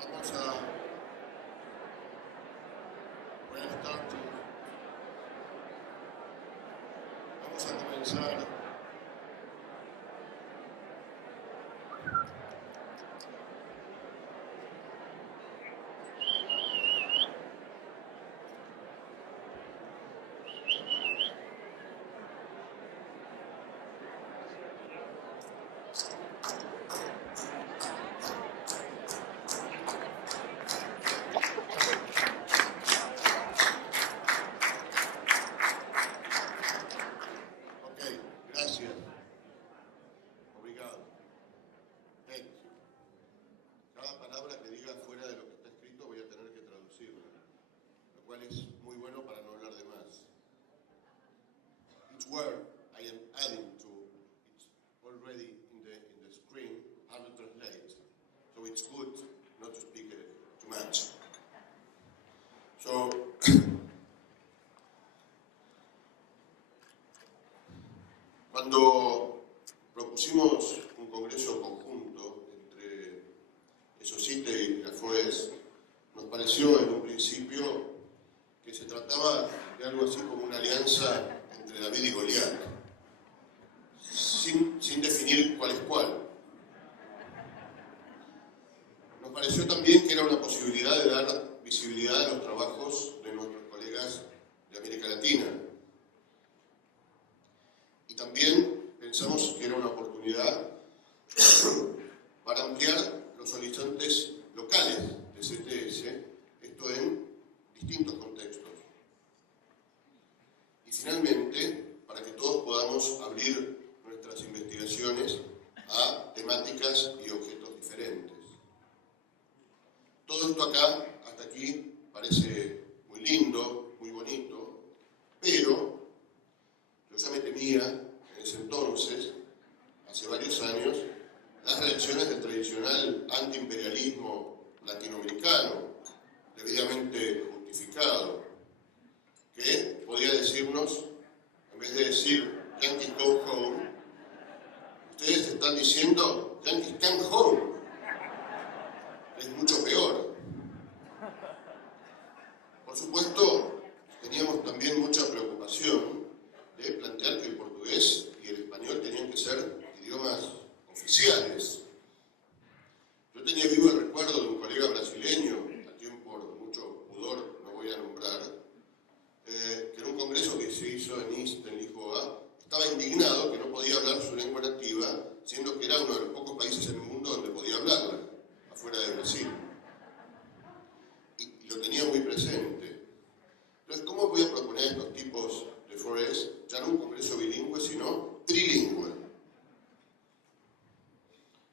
Vamos a comenzar. Gracias. Obrigado. Thank you. Cada palabra que diga fuera de lo que está escrito voy a tener que traducirla, lo cual es muy bueno para no hablar de más. Each word I am adding to, it's already in the screen, how to translate. So it's good not to speak too much. So, cuando propusimos un congreso conjunto entre ESOCITE y la FOES, nos pareció en un principio que se trataba de algo así como una alianza entre David y Goliat, sin definir cuál es cuál. Nos pareció también que era una posibilidad de dar visibilidad a los trabajos de nuestros colegas de América Latina. Y también pensamos que era una oportunidad para ampliar los horizontes locales de CTS, esto en distintos contextos. Y finalmente, para que todos podamos abrir nuestras investigaciones a temáticas y objetos diferentes. Todo esto acá, hasta aquí, parece muy lindo, muy bonito, pero yo ya me temía en ese entonces, hace varios años, las reacciones del tradicional antiimperialismo latinoamericano, debidamente justificado, que podía decirnos, en vez de decir Yankees go home, ustedes están diciendo Yankees come home. Es mucho peor. Por supuesto, teníamos también mucha preocupación de plantear que el portugués y el español tenían que ser idiomas oficiales. Yo tenía vivo el recuerdo de un colega brasileño, a quien por mucho pudor no voy a nombrar, que en un congreso que se hizo en Lisboa, estaba indignado que no podía hablar su lengua nativa, siendo que era uno de los pocos países en el mundo donde podía hablarla, afuera de Brasil. Y lo tenía muy presente. Entonces, ¿cómo voy a proponer a estos tipos de FORES ya no un congreso bilingüe, sino trilingüe?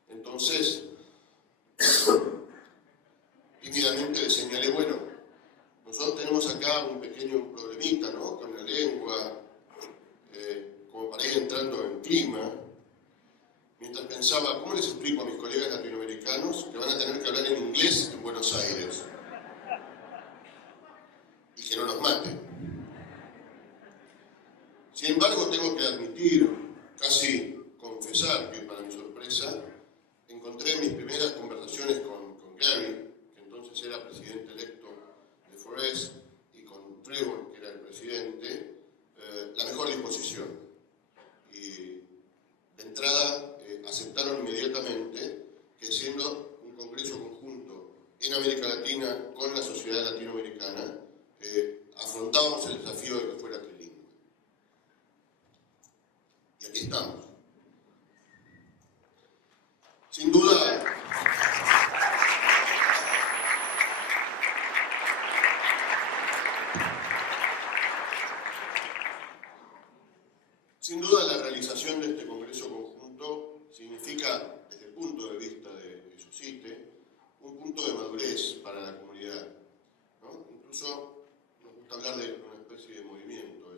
Entonces, tímidamente le señalé, bueno, nosotros tenemos acá un pequeño problemita, ¿no?, con la lengua, como para ir entrando en clima, mientras pensaba, ¿cómo les explico a mis colegas latinoamericanos que van a tener que hablar en inglés en Buenos Aires? Y que no nos maten. Sin embargo, tengo que admitir, casi confesar, que para mi sorpresa, encontré en mis primeras conversaciones con Gary, que entonces era presidente electo de FORES, y con Trevor, que era el presidente, la mejor disposición. Y de entrada aceptaron inmediatamente que, siendo un congreso conjunto en América Latina con la sociedad latinoamericana, afrontábamos el desafío de que fuera trilingüe. Y aquí estamos. Sin duda, la realización de este congreso conjunto significa, desde el punto de vista de ESOCITE, un punto de madurez para la comunidad, ¿no? Incluso nos gusta hablar de una especie de movimiento.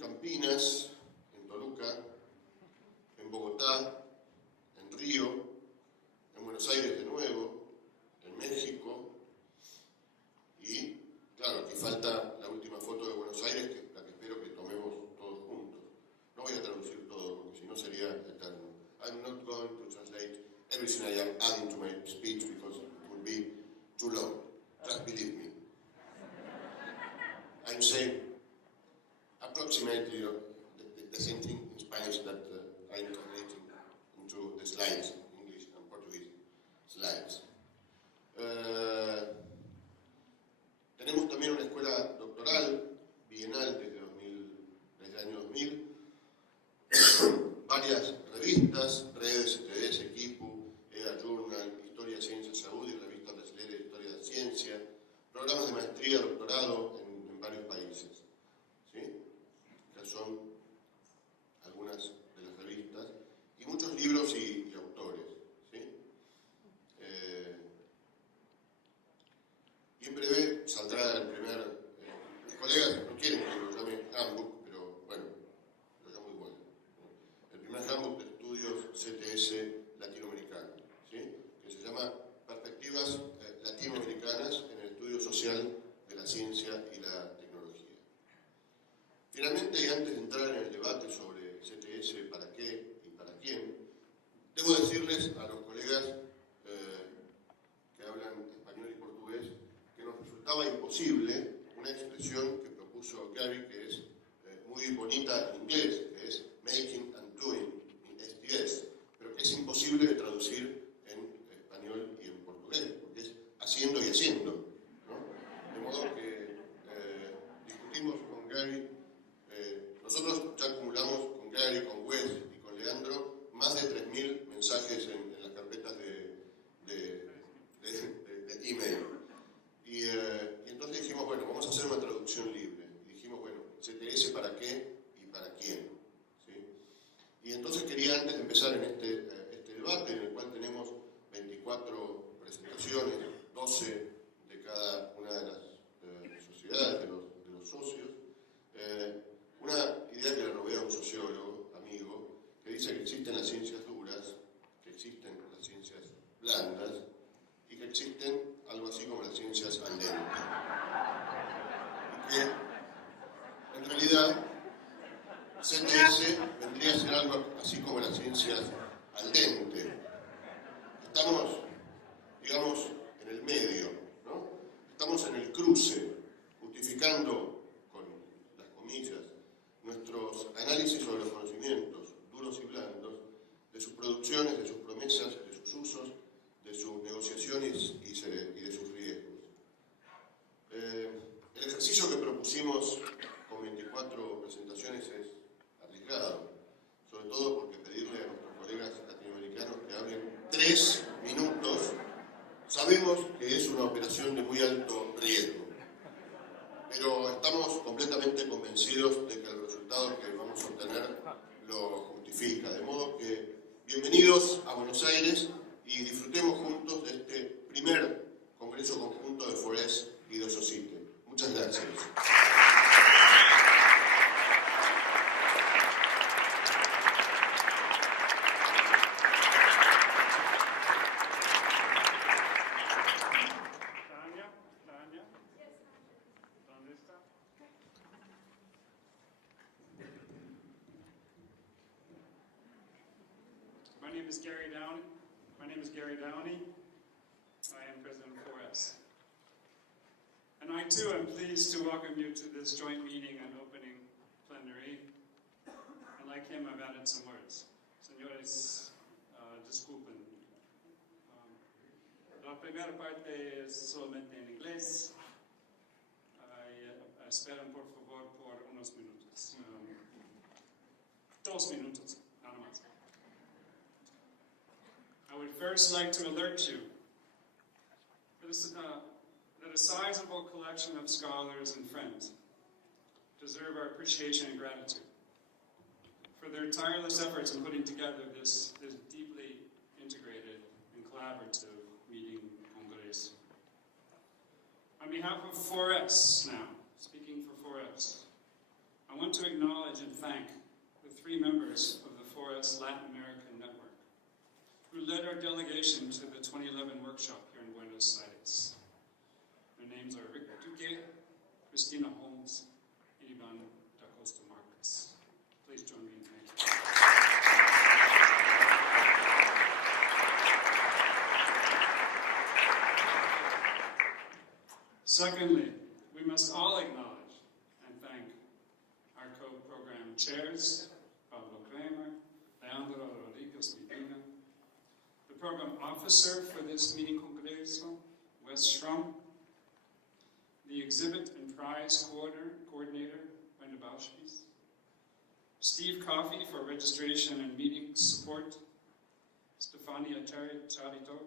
Campinas, en Toluca, en Bogotá, en Río, en Buenos Aires de nuevo, en México, y claro, aquí falta la última foto de Buenos Aires, que es la que espero que tomemos todos juntos. No voy a traducir todo, porque si no sería eterno. I'm not going to translate everything I am adding to my speech, because it will be too long. Just believe me. I'm saying approximately the same thing in Spanish that I'm translating into the slides, English and Portuguese slides. Tenemos también una escuela doctoral, bienal desde el año 2000, varias revistas, redes, CTS, Equipo, EA Journal, Historia, Ciencia, Salud y Revista Brasileña de Historia de Ciencia, programas de maestría, doctorado en varios países. ¿Sí? Estas son algunas de las revistas y muchos libros y autores. ¿Sí? Y en breve saldrá el primer... mis colegas no quieren que lo llame handbook, pero bueno, lo llamo igual. El primer handbook de estudios CTS latinoamericano, ¿sí? Que se llama Perspectivas latinoamericanas en el estudio social de la ciencia y la tecnología. Finalmente, y antes de entrar en el debate sobre CTS, para qué y para quién, debo decirles a los colegas que hablan español y portugués que nos resultaba imposible una expresión que propuso Gary, que es muy bonita en inglés, que es making and doing, STS, pero que es imposible de traducir en español y en portugués, porque es haciendo y haciendo, ¿no? De modo que discutimos con Gary. Nosotros ya acumulamos con Gary, con Wes y con Leandro más de 3.000 mensajes en las carpetas de email. Y entonces dijimos, bueno, vamos a hacer una traducción libre. Y dijimos, bueno, CTS para qué y para quién. ¿Sí? Y entonces quería, antes de empezar en este debate, en el cual tenemos 24 presentaciones, 12 de cada una de las sociedades, de los socios, una idea que le robé a un sociólogo, amigo, que dice que existen las ciencias duras, que existen las ciencias blandas y que existen algo así como las ciencias al dente. Y que, en realidad, CTS vendría a ser algo así como las ciencias al dente. Estamos, digamos, en el medio, ¿no? Estamos en el cruce, justificando, con las comillas, nuestros análisis sobre los conocimientos duros y blandos, de sus producciones, de sus promesas, de sus usos, de sus negociaciones y de sus riesgos. El ejercicio que propusimos con 24 presentaciones es arriesgado, sobre todo porque pedirle a nuestros colegas latinoamericanos que hablen 3 minutos, sabemos que es una operación de muy alto riesgo, pero estamos completamente convencidos de que el resultado que vamos a obtener lo justifica, de modo que bienvenidos a Buenos Aires y disfrutemos juntos de este primer Congreso Conjunto de Forés y de Societe. Muchas gracias. My name is Gary Downey. I am president of 4S. And I too am pleased to welcome you to this joint meeting and opening plenary. And like him, I've added some words. Señores, disculpen. La primera parte es solamente en inglés. Esperen por favor por unos minutos. 2 minutos, nada más. I would first like to alert you that a sizable collection of scholars and friends deserve our appreciation and gratitude for their tireless efforts in putting together this deeply integrated and collaborative meeting Congress. On behalf of 4S now, speaking for 4S, I want to acknowledge and thank the 3 members of the 4S Latin American Network who led our delegation to the 2011 workshop here in Buenos Aires. Their names are Rick Duque, Christina Holmes, and Ivan da Costa Marcos. Please join me in thanking them. Secondly, we must all acknowledge and thank our co-program chairs, Pablo Kramer, Leandro Rodriguez Medina, the program officer for this meeting congreso, Wes Schrum, the exhibit and prize coordinator, Brenda Bauschpies, Steve Coffey for registration and meeting support, Stefania Charito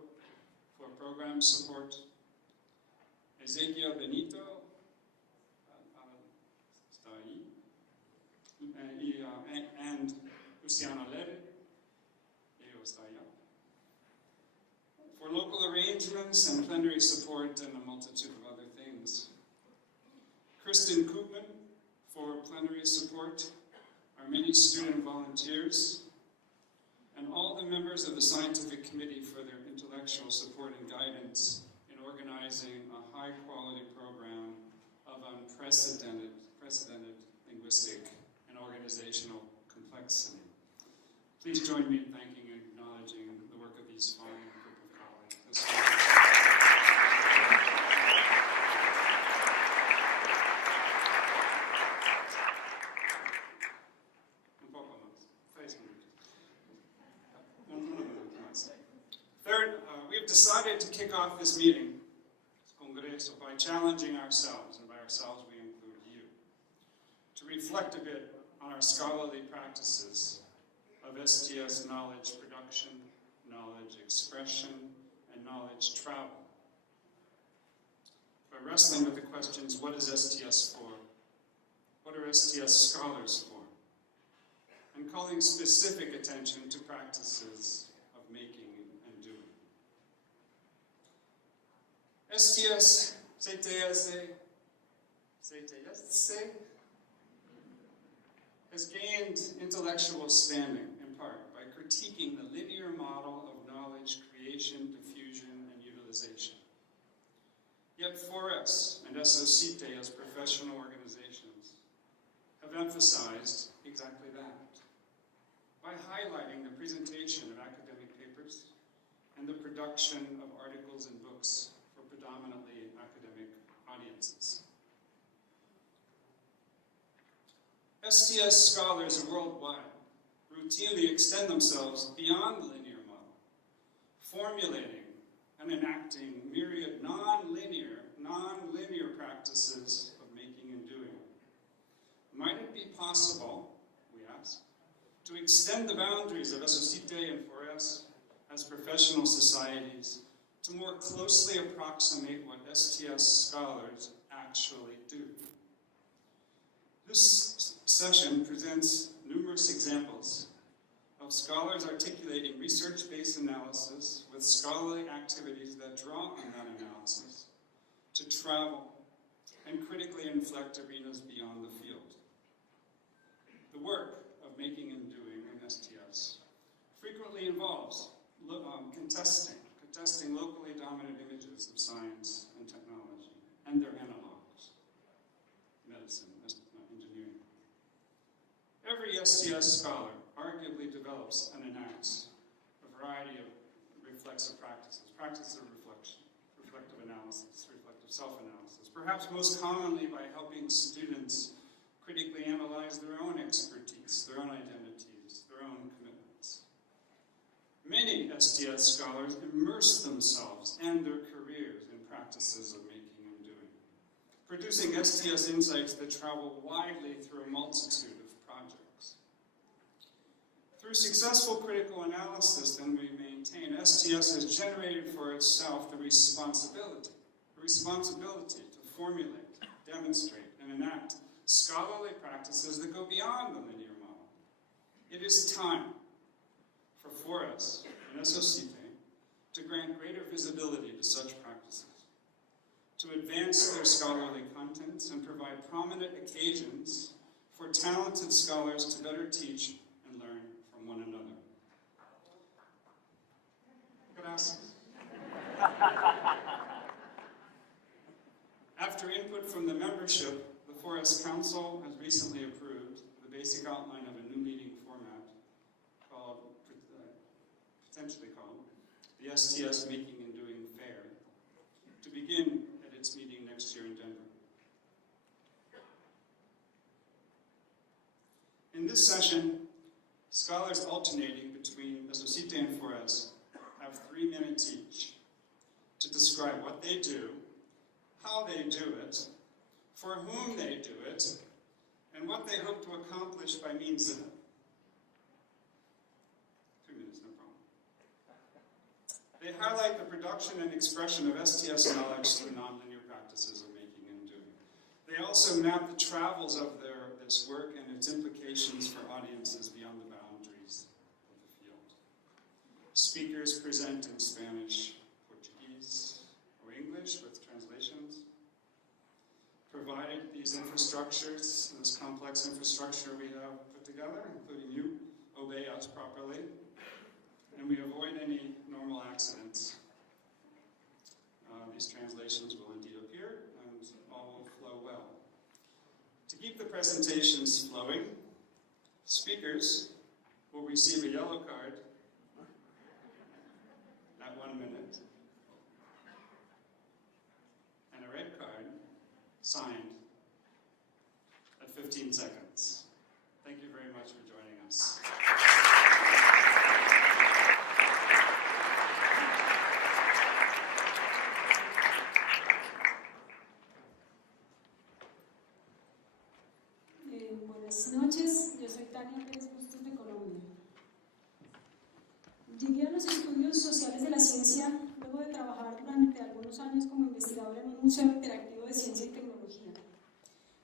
for program support, Ezequiel Benito, está ahí, and Luciana Lere, está allá, for local arrangements and plenary support and a multitude of other things. Kristen Koopman for plenary support, our many student volunteers, and all the members of the scientific committee for their intellectual support and guidance in organizing a high-quality program of unprecedented linguistic and organizational complexity. Please join me in thanking and acknowledging the work of these fine group of colleagues. Third, we've decided to kick off this meeting, this Congreso, by challenging ourselves, and by ourselves we include you, to reflect a bit on our scholarly practices of STS knowledge production, knowledge expression, and knowledge travel. By wrestling with the questions, what is STS for? What are STS scholars for? And calling specific attention to practices of making and doing. STS, has gained intellectual standing, in part, by critiquing the linear model of knowledge creation, diffusion, and utilization. Yet 4S and SOCITE as professional organizations have emphasized exactly that, by highlighting the presentation of academic papers and the production of articles and books for predominantly academic audiences. STS scholars worldwide routinely extend themselves beyond the linear model, formulating and enacting myriad non-linear practices of making and doing. Might it be possible, we ask, to extend the boundaries of SOCITE and 4S as professional societies to more closely approximate what STS scholars actually do? This session presents numerous examples of scholars articulating research-based analysis with scholarly activities that draw on that analysis to travel and critically inflect arenas beyond the field. The work of making and doing in STS frequently involves contesting locally dominant images of science and technology and their analogs, medicine, engineering. Every STS scholar arguably develops and enacts a variety of reflexive practices of reflection, reflective analysis, reflective self-analysis, perhaps most commonly by helping students critically analyze their own expertise, their own identities, their own commitments. Many STS scholars immerse themselves and their careers in practices of making and doing, producing STS insights that travel widely through a multitude of projects. Through successful critical analysis, then, we maintain STS has generated for itself the responsibility to formulate, demonstrate, and enact scholarly practices that go beyond the linear model. It is time for 4S and SOCITE to grant greater visibility to such practices, to advance their scholarly contents and provide prominent occasions for talented scholars to better teach and learn from one another. Gracias. After input from the membership, the Forest Council has recently approved the basic outline of a new meeting format called, potentially called, the STS Making and Doing Fair, to begin at its meeting next year in Denver. In this session, scholars alternating between Asociación and Forest have 3 minutes each to describe what they do, how they do it, for whom they do it, and what they hope to accomplish by means of it. 3 minutes, no problem. They highlight the production and expression of STS knowledge through nonlinear practices of making and doing. They also map the travels of this work and its implications for audiences beyond the boundaries of the field. Speakers present in Spanish, Portuguese, or English with translations. Provided these infrastructures, this complex infrastructure we have put together, including you, obey us properly, and we avoid any normal accidents. These translations will indeed appear, and all will flow well. To keep the presentations flowing, speakers will receive a yellow card at 1 minute, and a red card signed at 15 seconds. Thank you very much for joining us. Buenas noches, yo soy Tania Pérez Bustos de Colombia. Llegué a los estudios sociales de la ciencia luego de trabajar durante algunos años como investigadora en un museo interactivo de ciencia y tecnología,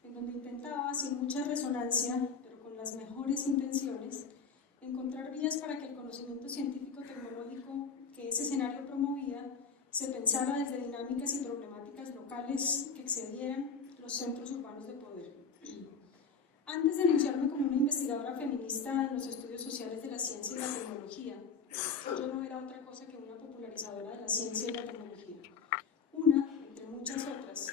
en donde intentaba, sin mucha resonancia, pero con las mejores intenciones, encontrar vías para que el conocimiento científico-tecnológico que ese escenario promovía se pensara desde dinámicas y problemáticas locales que excedieran los centros urbanos de poder. Antes de anunciarme como una investigadora feminista en los estudios sociales de la ciencia y la tecnología, yo no era otra cosa que una popularizadora de la ciencia y la tecnología. Una, entre muchas otras,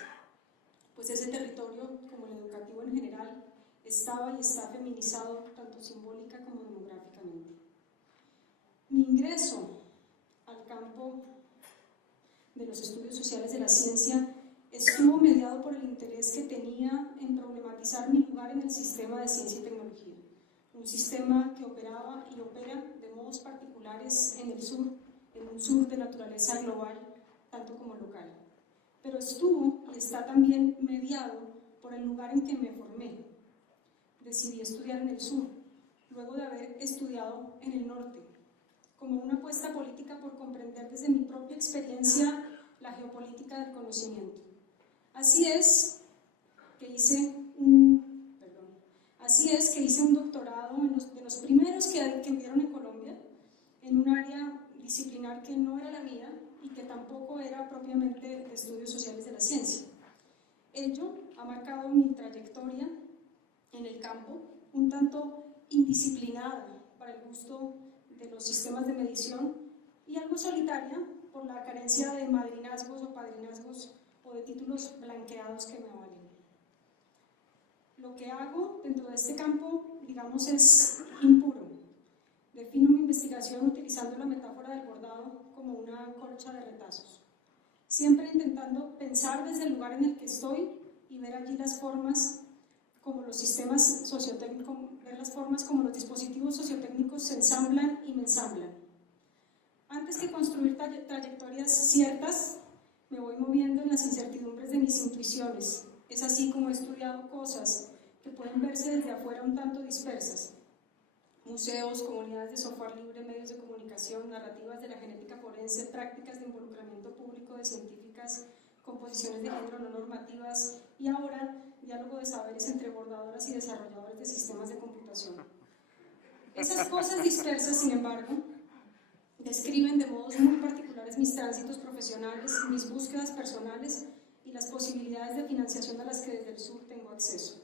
pues ese territorio, como el educativo en general, estaba y está feminizado tanto simbólica como demográficamente. Mi ingreso al campo de los estudios sociales de la ciencia estuvo mediado por el interés que tenía en problematizar mi lugar en el sistema de ciencia y tecnología, un sistema que operaba y opera de modos particulares en el sur, en un sur de naturaleza global, tanto como local. Pero estuvo y está también mediado por el lugar en que me formé. Decidí estudiar en el sur, luego de haber estudiado en el norte, como una apuesta política por comprender desde mi propia experiencia la geopolítica del conocimiento. Así es que hice un doctorado de los primeros que hubieron en Colombia, en un área disciplinar que no era la mía y que tampoco era propiamente de estudios sociales de la ciencia. Ello ha marcado mi trayectoria en el campo, un tanto indisciplinada para el gusto de los sistemas de medición y algo solitaria por la carencia de madrinazgos o padrinazgos o de títulos blanqueados que me avalen. Lo que hago dentro de este campo, digamos, es impuro. Defino mi investigación utilizando la metáfora del bordado como una colcha de retazos, siempre intentando pensar desde el lugar en el que estoy y ver allí las formas como los sistemas sociotécnicos, ver las formas como los dispositivos sociotécnicos se ensamblan y me ensamblan. Antes que construir trayectorias ciertas, me voy moviendo en las incertidumbres de mis intuiciones. Es así como he estudiado cosas que pueden verse desde afuera un tanto dispersas. Museos, comunidades de software libre, medios de comunicación, narrativas de la genética forense, prácticas de involucramiento público de científicas, composiciones de género no normativas y ahora diálogo de saberes entre bordadoras y desarrolladores de sistemas de computación. Esas cosas dispersas, sin embargo, describen de modos muy particulares mis tránsitos profesionales, mis búsquedas personales y las posibilidades de financiación a las que desde el sur tengo acceso.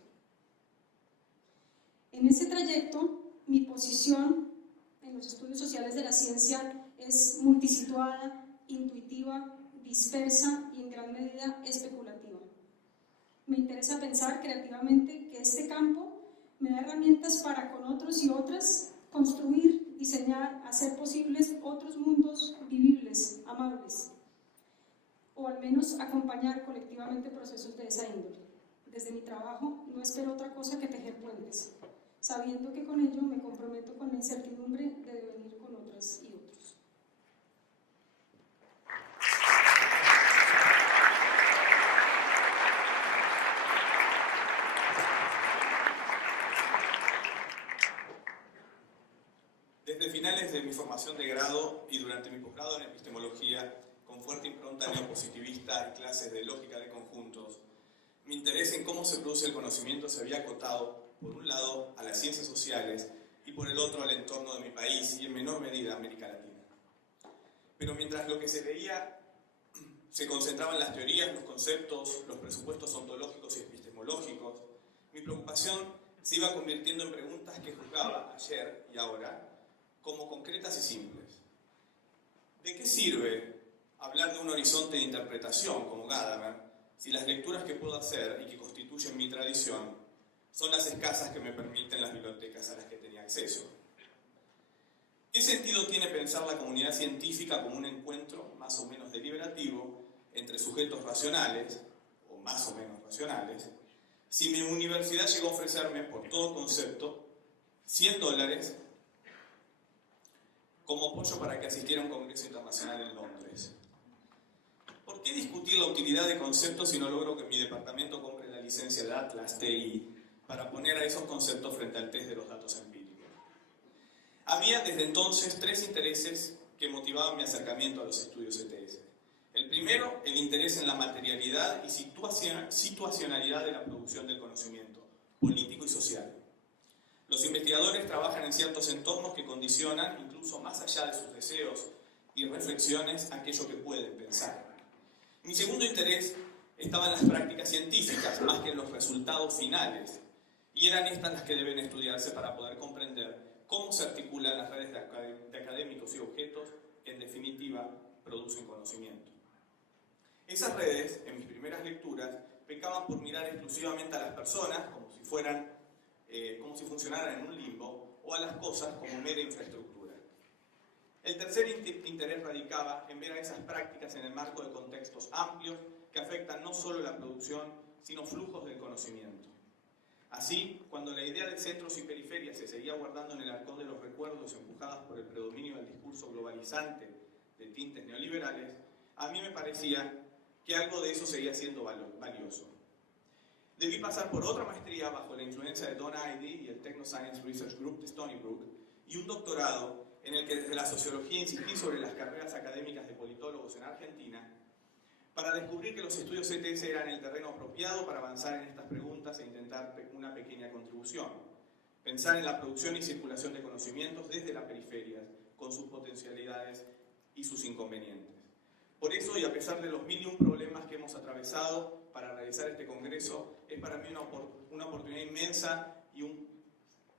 En ese trayecto, mi posición en los estudios sociales de la ciencia es multisituada, intuitiva, dispersa y en gran medida especulativa. Me interesa pensar creativamente que este campo me da herramientas para con otros y otras construir, diseñar, hacer posibles otros mundos vivibles, amables, o al menos acompañar colectivamente procesos de esa índole. Desde mi trabajo no espero otra cosa que tejer puentes, sabiendo que con ello me comprometo con la incertidumbre de devenir con otras y otros. Desde finales de mi formación de grado y durante mi posgrado en epistemología, con fuerte impronta neopositivista y clases de lógica de conjuntos, mi interés en cómo se produce el conocimiento se había acotado, por un lado, a las ciencias sociales y por el otro al entorno de mi país y en menor medida a América Latina. Pero mientras lo que se veía se concentraba en las teorías, los conceptos, los presupuestos ontológicos y epistemológicos, mi preocupación se iba convirtiendo en preguntas que juzgaba ayer y ahora como concretas y simples. ¿De qué sirve hablar de un horizonte de interpretación como Gadamer si las lecturas que puedo hacer y que constituyen mi tradición son las escasas que me permiten las bibliotecas a las que tenía acceso? ¿Qué sentido tiene pensar la comunidad científica como un encuentro más o menos deliberativo entre sujetos racionales, o más o menos racionales, si mi universidad llegó a ofrecerme, por todo concepto, $100 como apoyo para que asistiera a un congreso internacional en Londres? ¿Por qué discutir la utilidad de conceptos si no logro que mi departamento compre la licencia de Atlas TI para poner a esos conceptos frente al test de los datos empíricos? Había desde entonces 3 intereses que motivaban mi acercamiento a los estudios ETS. El primero, el interés en la materialidad y situacionalidad de la producción del conocimiento, político y social. Los investigadores trabajan en ciertos entornos que condicionan, incluso más allá de sus deseos y reflexiones, aquello que pueden pensar. Mi segundo interés estaba en las prácticas científicas, más que en los resultados finales, y eran estas las que deben estudiarse para poder comprender cómo se articulan las redes de académicos y objetos que, en definitiva, producen conocimiento. Esas redes, en mis primeras lecturas, pecaban por mirar exclusivamente a las personas como si funcionaran en un limbo, o a las cosas como mera infraestructura. El tercer interés radicaba en ver a esas prácticas en el marco de contextos amplios que afectan no solo la producción, sino flujos del conocimiento. Así, cuando la idea de centros y periferias se seguía guardando en el arcón de los recuerdos empujadas por el predominio del discurso globalizante de tintes neoliberales, a mí me parecía que algo de eso seguía siendo valioso. Debí pasar por otra maestría bajo la influencia de Don Idy y el Techno Science Research Group de Stony Brook y un doctorado en el que desde la sociología insistí sobre las carreras académicas de politólogos en Argentina para descubrir que los estudios ETS eran el terreno apropiado para avanzar en estas preguntas e intentar una pequeña contribución. Pensar en la producción y circulación de conocimientos desde las periferias, con sus potencialidades y sus inconvenientes. Por eso, y a pesar de los 1001 problemas que hemos atravesado para realizar este congreso, es para mí una oportunidad inmensa y un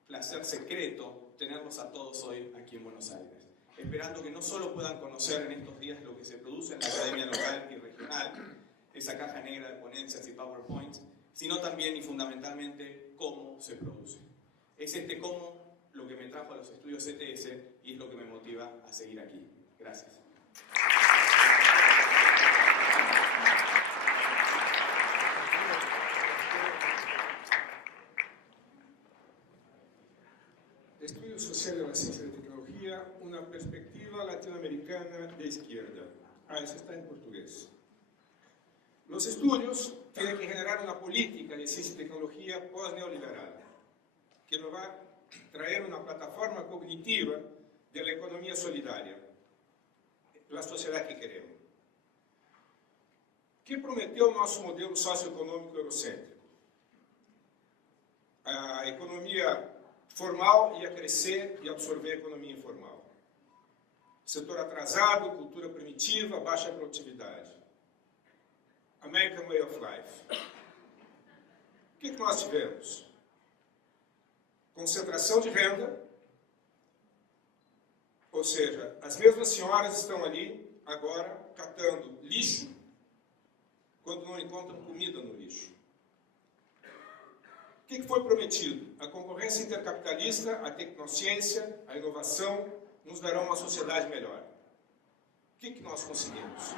placer secreto tenerlos a todos hoy aquí en Buenos Aires. Esperando que no solo puedan conocer en estos días lo que se produce en la academia local y regional, esa caja negra de ponencias y PowerPoints, sino también y fundamentalmente cómo se produce. Es este cómo lo que me trajo a los estudios ETS y es lo que me motiva a seguir aquí. Gracias. Estudios sociales de la ciencia y la tecnología, una perspectiva latinoamericana de izquierda. Eso está en portugués. Los estudios tienen que generar una política de ciencia y tecnología post-neoliberal, que nos va a traer una plataforma cognitiva de la economía solidaria, la sociedad que queremos. ¿Qué prometió nuestro modelo socioeconómico eurocéntrico? A economía formal ia crescer e absorver a economia informal. Setor atrasado, cultura primitiva, baixa produtividade. American Way of Life. O que nós tivemos? concentração de renda, ou seja, as mesmas senhoras estão ali agora catando lixo quando não encontram comida no lixo. O que foi prometido? A concorrência intercapitalista, a tecnociência, a inovação nos darão uma sociedade melhor. O que nós conseguimos?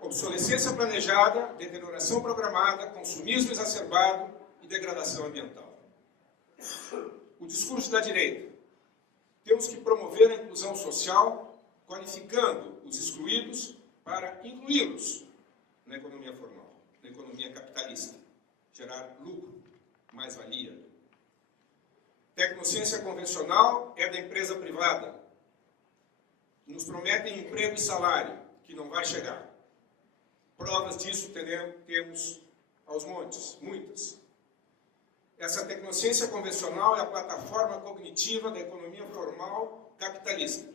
Obsolescência planejada, deterioração programada, consumismo exacerbado e degradação ambiental. O discurso da direita. Temos que promover a inclusão social, qualificando os excluídos para incluí-los na economia formal, na economia capitalista. Gerar lucro, mais-valia. Tecnociência convencional é da empresa privada. Nos prometem emprego e salário, que não vai chegar. Provas disso temos aos montes, muitas. Essa tecnociência convencional é a plataforma cognitiva da economia formal capitalista.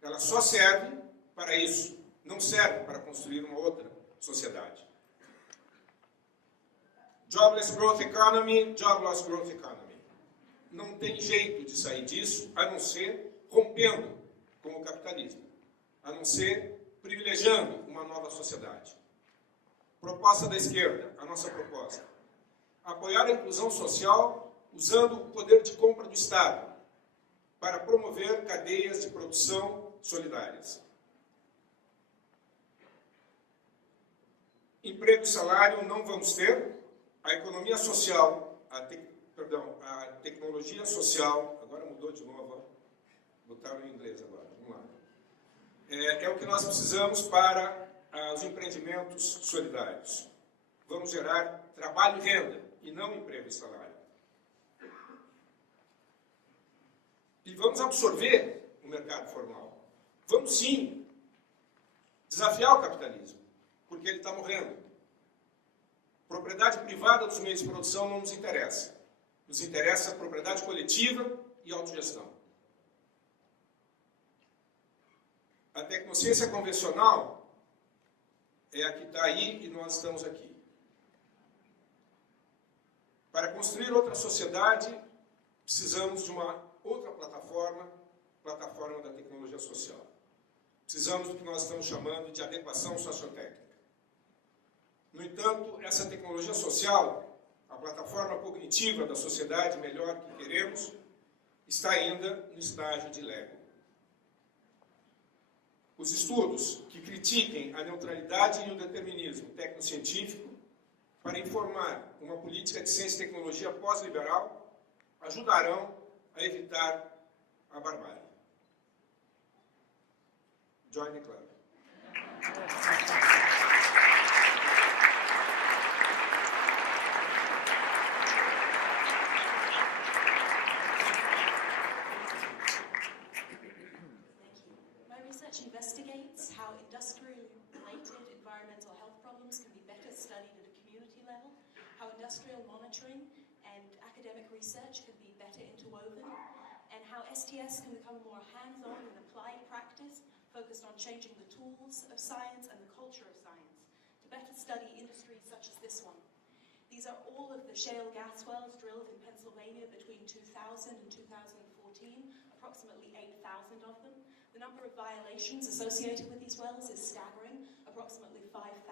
Ela só serve para isso, não serve para construir uma outra sociedade. Jobless Growth Economy, Jobless Growth Economy. Não tem jeito de sair disso, a não ser rompendo com o capitalismo, a não ser privilegiando uma nova sociedade. Proposta da esquerda, a nossa proposta. Apoiar a inclusão social usando o poder de compra do Estado para promover cadeias de produção solidárias. Emprego e salário não vamos ter. A economia social, a tecnologia social, agora mudou de novo, ó. Botaram em inglês agora, vamos lá. É o que nós precisamos para os empreendimentos solidários. Vamos gerar trabalho e renda, e não emprego e salário. E vamos absorver o mercado formal. Vamos sim desafiar o capitalismo, porque ele está morrendo. Propriedade privada dos meios de produção não nos interessa. Nos interessa a propriedade coletiva e autogestão. A tecnociência convencional é a que está aí e nós estamos aqui. Para construir outra sociedade, precisamos de uma outra plataforma da tecnologia social. Precisamos do que nós estamos chamando de adequação sociotécnica. No entanto, essa tecnologia social, a plataforma cognitiva da sociedade melhor que queremos, está ainda no estágio de Lego. Os estudos que critiquem a neutralidade e o determinismo tecnocientífico para informar uma política de ciência e tecnologia pós-liberal ajudarão a evitar a barbárie. Join the club. Investigates how industrial-related environmental health problems can be better studied at a community level, how industrial monitoring and academic research can be better interwoven, and how STS can become more hands-on and applied practice focused on changing the tools of science and the culture of science to better study industries such as this one. These are all of the shale gas wells drilled in Pennsylvania between 2000 and 2014, approximately 8,000 of them. The number of violations associated with these wells is staggering, approximately 5,000.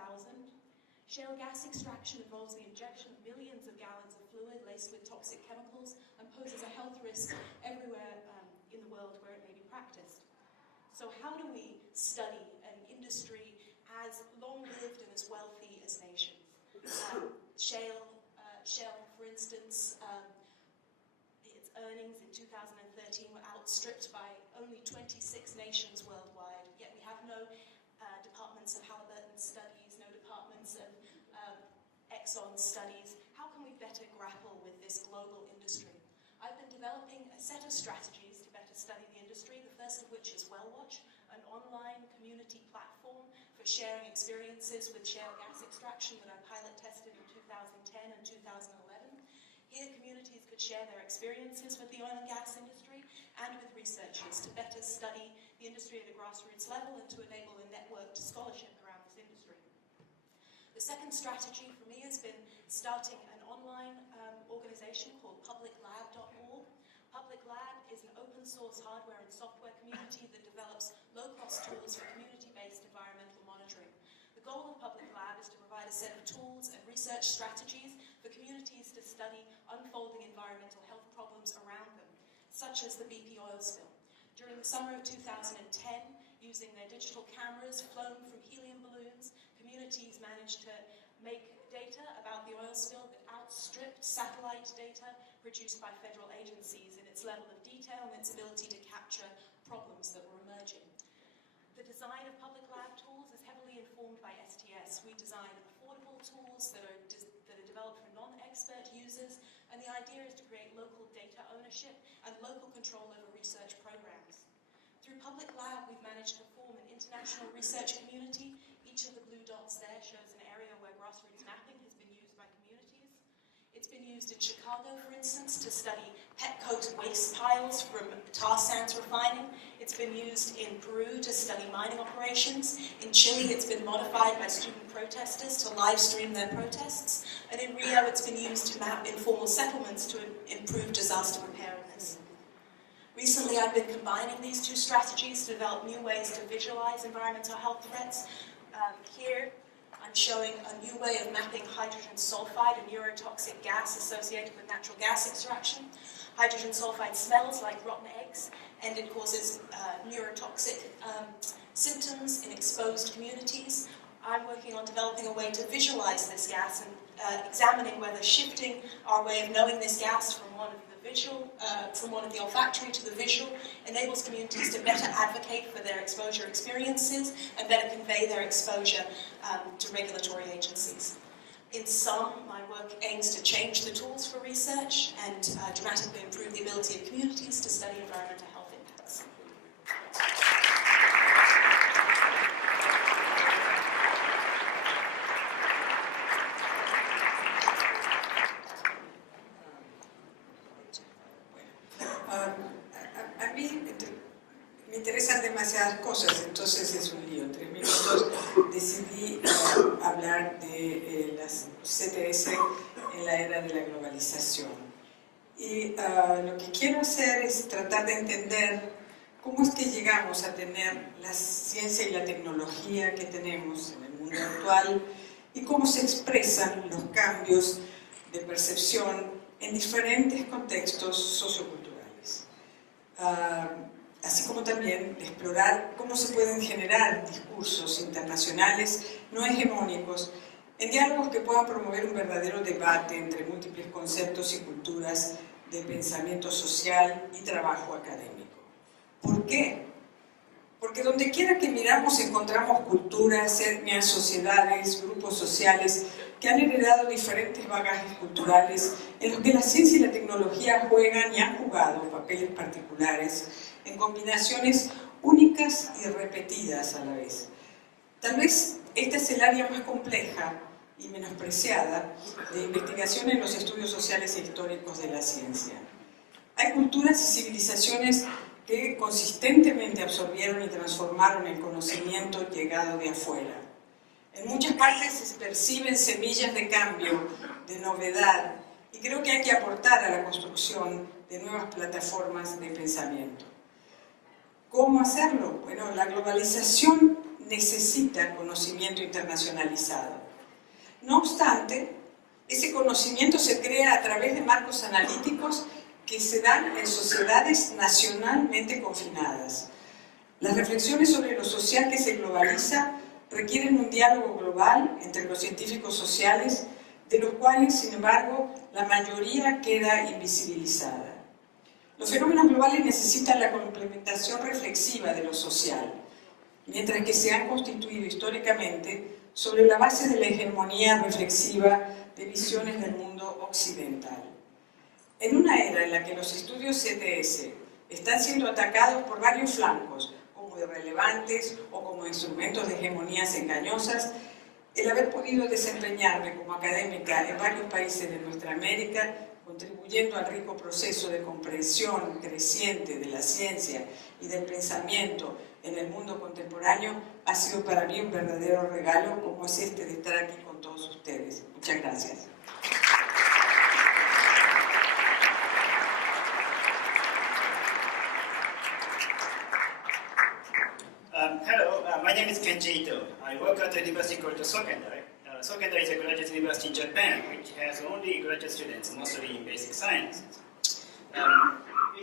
Shale gas extraction involves the injection of millions of gallons of fluid laced with toxic chemicals and poses a health risk everywhere in the world where it may be practiced. So how do we study an industry as long-lived and as wealthy as nations? Shell, for instance, its earnings in 2013 were outstripped by only 26 nations worldwide, yet we have no departments of Halliburton studies, no departments of Exxon studies. How can we better grapple with this global industry? I've been developing a set of strategies to better study the industry, the first of which is WellWatch, an online community platform for sharing experiences with shale gas extraction that I pilot tested in 2010 and 2011. Here, communities could share their experiences with the oil and gas industry and with researchers to better study the industry at a grassroots level and to enable a networked scholarship around this industry. The second strategy for me has been starting an online organization called publiclab.org. Public Lab is an open source hardware and software community that develops low-cost tools for community-based environmental monitoring. The goal of Public Lab is to provide a set of tools and research strategies for communities to study unfolding environmental health problems around them, such as the BP oil spill. During the summer of 2010, using their digital cameras flown from helium balloons, communities managed to make data about the oil spill that outstripped satellite data produced by federal agencies in its level of detail and its ability to capture problems that were emerging. The design of Public Lab tools is heavily informed by STS. We design affordable tools that are developed for non-expert users, and the idea is to create local data ownership and local control over research programs. Through Public Lab, we've managed to form an international research community. Each of the blue dots there shows an area where grassroots mapping has been used by communities. It's been used in Chicago, for instance, to study petcoke waste piles from tar sands refining. It's been used in Peru to study mining operations. In Chile, it's been modified by student protesters to live stream their protests. And in Rio, it's been used to map informal settlements to improve disaster preparedness. Recently, I've been combining these two strategies to develop new ways to visualize environmental health threats. Here, I'm showing a new way of mapping hydrogen sulfide, a neurotoxic gas associated with natural gas extraction. Hydrogen sulfide smells like rotten eggs, and it causes neurotoxic symptoms in exposed communities. I'm working on developing a way to visualize this gas and examining whether shifting our way of knowing this gas from one of the olfactory to the visual enables communities to better advocate for their exposure experiences and better convey their exposure to regulatory agencies. In sum, my work aims to change the tools for research and dramatically improve the ability of communities to study environmental health impacts. A mí me interesan demasiadas cosas, entonces es un lío. En 3 minutos decidí hablar de las CTS en la era de la globalización. Y lo que quiero hacer es tratar de entender cómo es que llegamos a tener la ciencia y la tecnología que tenemos en el mundo actual y cómo se expresan los cambios de percepción en diferentes contextos socioculturales. Así como también de explorar cómo se pueden generar discursos internacionales no hegemónicos en diálogos que puedan promover un verdadero debate entre múltiples conceptos y culturas de pensamiento social y trabajo académico. ¿Por qué? Porque donde quiera que miramos encontramos culturas, etnias, sociedades, grupos sociales que han heredado diferentes bagajes culturales en los que la ciencia y la tecnología juegan y han jugado papeles particulares en combinaciones únicas y repetidas a la vez. Tal vez esta es el área más compleja y menospreciada de investigación en los estudios sociales e históricos de la ciencia. Hay culturas y civilizaciones que consistentemente absorbieron y transformaron el conocimiento llegado de afuera. En muchas partes se perciben semillas de cambio, de novedad, y creo que hay que aportar a la construcción de nuevas plataformas de pensamiento. ¿Cómo hacerlo? Bueno, la globalización necesita conocimiento internacionalizado. No obstante, ese conocimiento se crea a través de marcos analíticos que se dan en sociedades nacionalmente confinadas. Las reflexiones sobre lo social que se globaliza requieren un diálogo global entre los científicos sociales, de los cuales, sin embargo, la mayoría queda invisibilizada. Los fenómenos globales necesitan la complementación reflexiva de lo social, mientras que se han constituido históricamente sobre la base de la hegemonía reflexiva de visiones del mundo occidental. En una era en la que los estudios CTS están siendo atacados por varios flancos, como irrelevantes o como instrumentos de hegemonías engañosas, el haber podido desempeñarme como académica en varios países de nuestra América, contribuyendo al rico proceso de comprensión creciente de la ciencia y del pensamiento en el mundo contemporáneo, ha sido para mí un verdadero regalo, como es este de estar aquí con todos ustedes. Muchas gracias. Kenji Ito. I work at a university called Sokendai. Sokendai is a graduate university in Japan, which has only graduate students, mostly in basic science.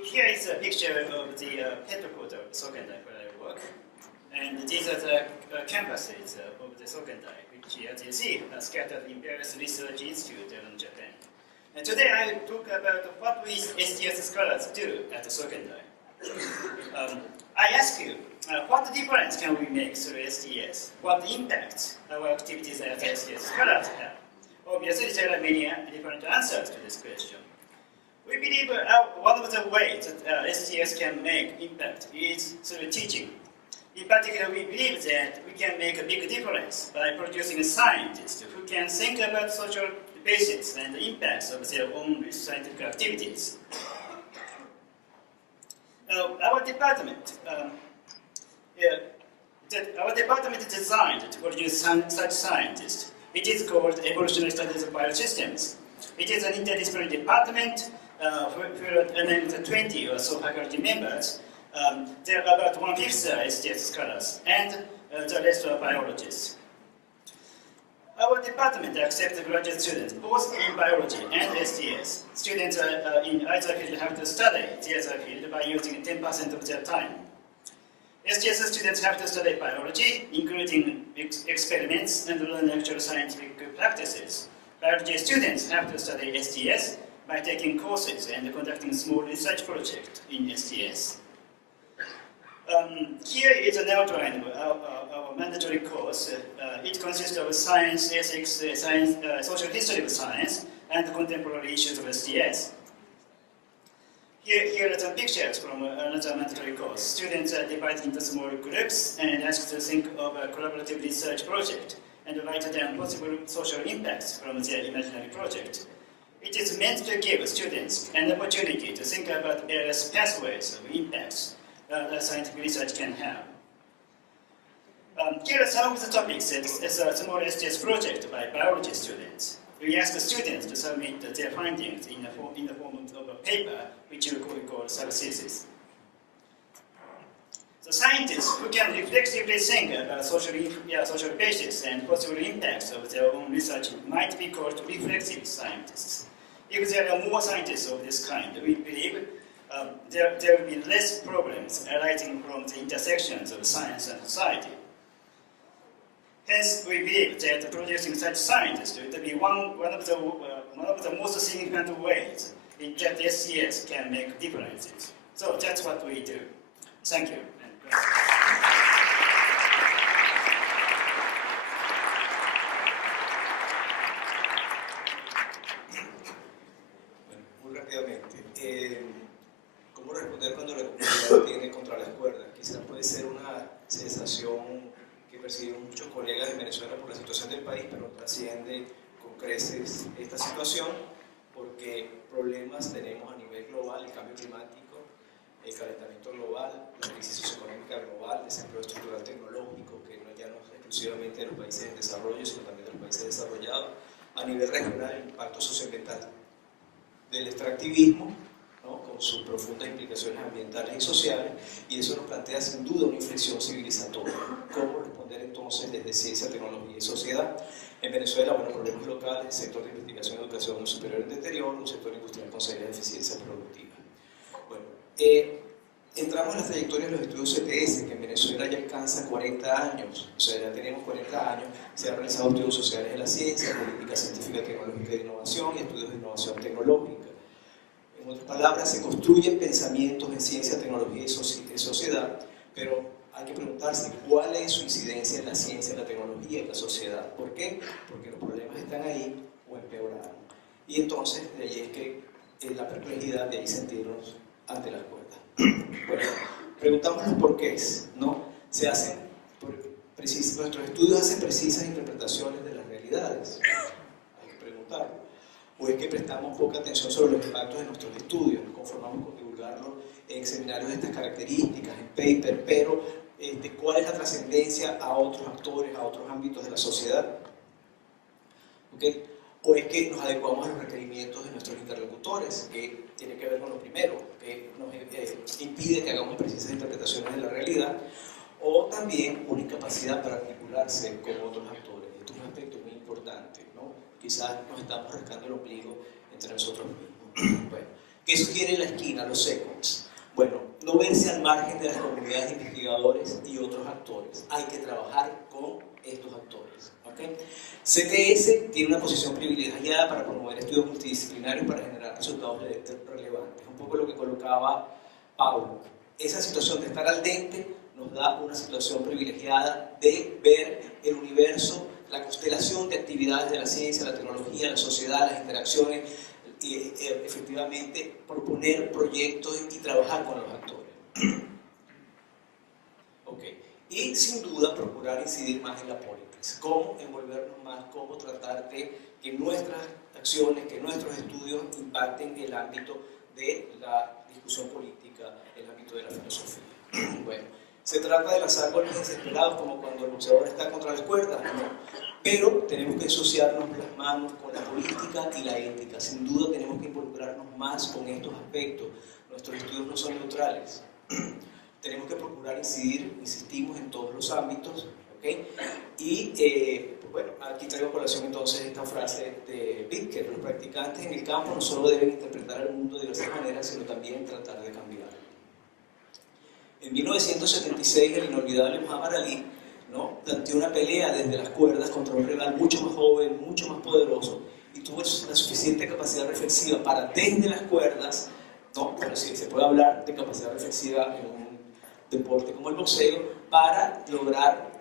Here is a picture of the headquarters of Sokendai where I work. And these are the campuses of the Sokendai, which, as you see, are scattered in various research institutes in Japan. And today I talk about what we STS scholars do at the Sokendai. I ask you, what difference can we make through STS? What impact our activities as STS scholars have? Obviously, there are many different answers to this question. We believe one of the ways that STS can make impact is through teaching. In particular, we believe that we can make a big difference by producing scientists who can think about social basis and the impacts of their own scientific activities. Our department is designed to produce such scientists. It is called Evolutionary Studies of Biosystems. It is an interdisciplinary department among the 20 or so faculty members. There are about 1/5 STS scholars, and the rest are biologists. Our department accepts graduate students both in biology and STS. Students in either field have to study the other field by using 10% of their time. STS students have to study biology, including experiments and learn actual scientific practices. Biology students have to study STS by taking courses and conducting small research projects in STS. Here is an outline of our mandatory course. It consists of science, ethics, social history of science, and contemporary issues of STS. Here are some pictures from another mandatory course. Students are divided into small groups and asked to think of a collaborative research project and write down possible social impacts from their imaginary project. It is meant to give students an opportunity to think about various pathways of impacts that scientific research can have. Here are some of the topics as a small STS project by biology students. We ask the students to submit their findings in the form of a paper, which we call sub-thesis. The scientists who can reflexively think about social basis and possible impacts of their own research might be called reflexive scientists. If there are more scientists of this kind, we believe there will be less problems arising from the intersections of science and society. Hence, we believe that producing such scientists will be one of the most significant ways in that STS can make differences. So that's what we do. Thank you. Muy rápidamente, ¿cómo responder cuando la comunidad tiene contra las cuerdas? Quizás puede ser una sensación que perciben muchos colegas de Venezuela por la situación del país, pero trasciende con creces esta situación porque problemas tenemos a nivel global: el cambio climático, el calentamiento global, la crisis socioeconómica global, desempleo estructural tecnológico, que no ya no es exclusivamente de los países en desarrollo, sino también de los países desarrollados. A nivel regional, el impacto socioambiental del extractivismo, ¿no?, con sus profundas implicaciones ambientales y sociales, y eso nos plantea sin duda una inflexión civilizatoria. ¿Cómo responder entonces desde ciencia, tecnología y sociedad? En Venezuela, bueno, problemas locales, sector de investigación y educación superior en deterioro, un sector industrial con serias deficiencias productivas. Bueno, entramos en las trayectorias de los estudios CTS, que en Venezuela ya alcanza 40 años, o sea, ya tenemos 40 años, se han realizado estudios sociales de la ciencia, política científica, tecnológica y de innovación, y estudios de innovación tecnológica. En otras palabras, se construyen pensamientos en ciencia, tecnología y sociedad, pero hay que preguntarse cuál es su incidencia en la ciencia, en la tecnología y en la sociedad. ¿Por qué? Porque los problemas están ahí o empeoraron. Y entonces, de ahí es que la perplejidad, de ahí sentirnos ante las cuerdas. Bueno, preguntamos los porqués, ¿no? Nuestros estudios hacen precisas interpretaciones de las realidades. Hay que preguntarlo. ¿O es que prestamos poca atención sobre los impactos de nuestros estudios? Nos conformamos con divulgarlo en seminarios de estas características, en paper, pero ¿cuál es la trascendencia a otros actores, a otros ámbitos de la sociedad? ¿Okay? ¿O es que nos adecuamos a los requerimientos de nuestros interlocutores, que tiene que ver con lo primero, que nos impide que hagamos precisas interpretaciones de la realidad? O también una incapacidad capacidad para articularse con otros actores. Esto es un aspecto muy importante, ¿no? Quizás nos estamos rascando el ombligo entre nosotros mismos. Bueno, ¿qué sugiere la esquina, los seconds? Bueno, no verse al margen de las comunidades de investigadores y otros actores. Hay que trabajar con estos actores, ¿ok? CTS tiene una posición privilegiada para promover estudios multidisciplinarios para generar resultados relevantes. Un poco lo que colocaba Paulo. Esa situación de estar al dente nos da una situación privilegiada de ver el universo, la constelación de actividades de la ciencia, la tecnología, la sociedad, las interacciones, y efectivamente proponer proyectos y trabajar con los actores. Okay. Y sin duda procurar incidir más en la política, cómo envolvernos más, cómo tratar de que nuestras acciones, que nuestros estudios impacten el ámbito de la discusión política, el ámbito de la filosofía. Bueno, se trata de lanzar golpes desesperados como cuando el boxeador está contra las cuerdas, ¿no? Pero tenemos que ensuciarnos las manos con la política y la ética. Sin duda tenemos que involucrarnos más con estos aspectos. Nuestros estudios no son neutrales. Tenemos que procurar insistimos en todos los ámbitos, ¿ok? Y bueno, aquí traigo a colación entonces esta frase de Bitker: los practicantes en el campo no solo deben interpretar el mundo de diversas maneras, sino también tratar de cambiarlo. En 1976, el inolvidable Muhammad Ali, ¿no?, planteó una pelea desde las cuerdas contra un rival mucho más joven, mucho más poderoso, y tuvo la suficiente capacidad reflexiva para, desde las cuerdas, ¿no?, pero sí, se puede hablar de capacidad reflexiva en un deporte como el boxeo, para lograr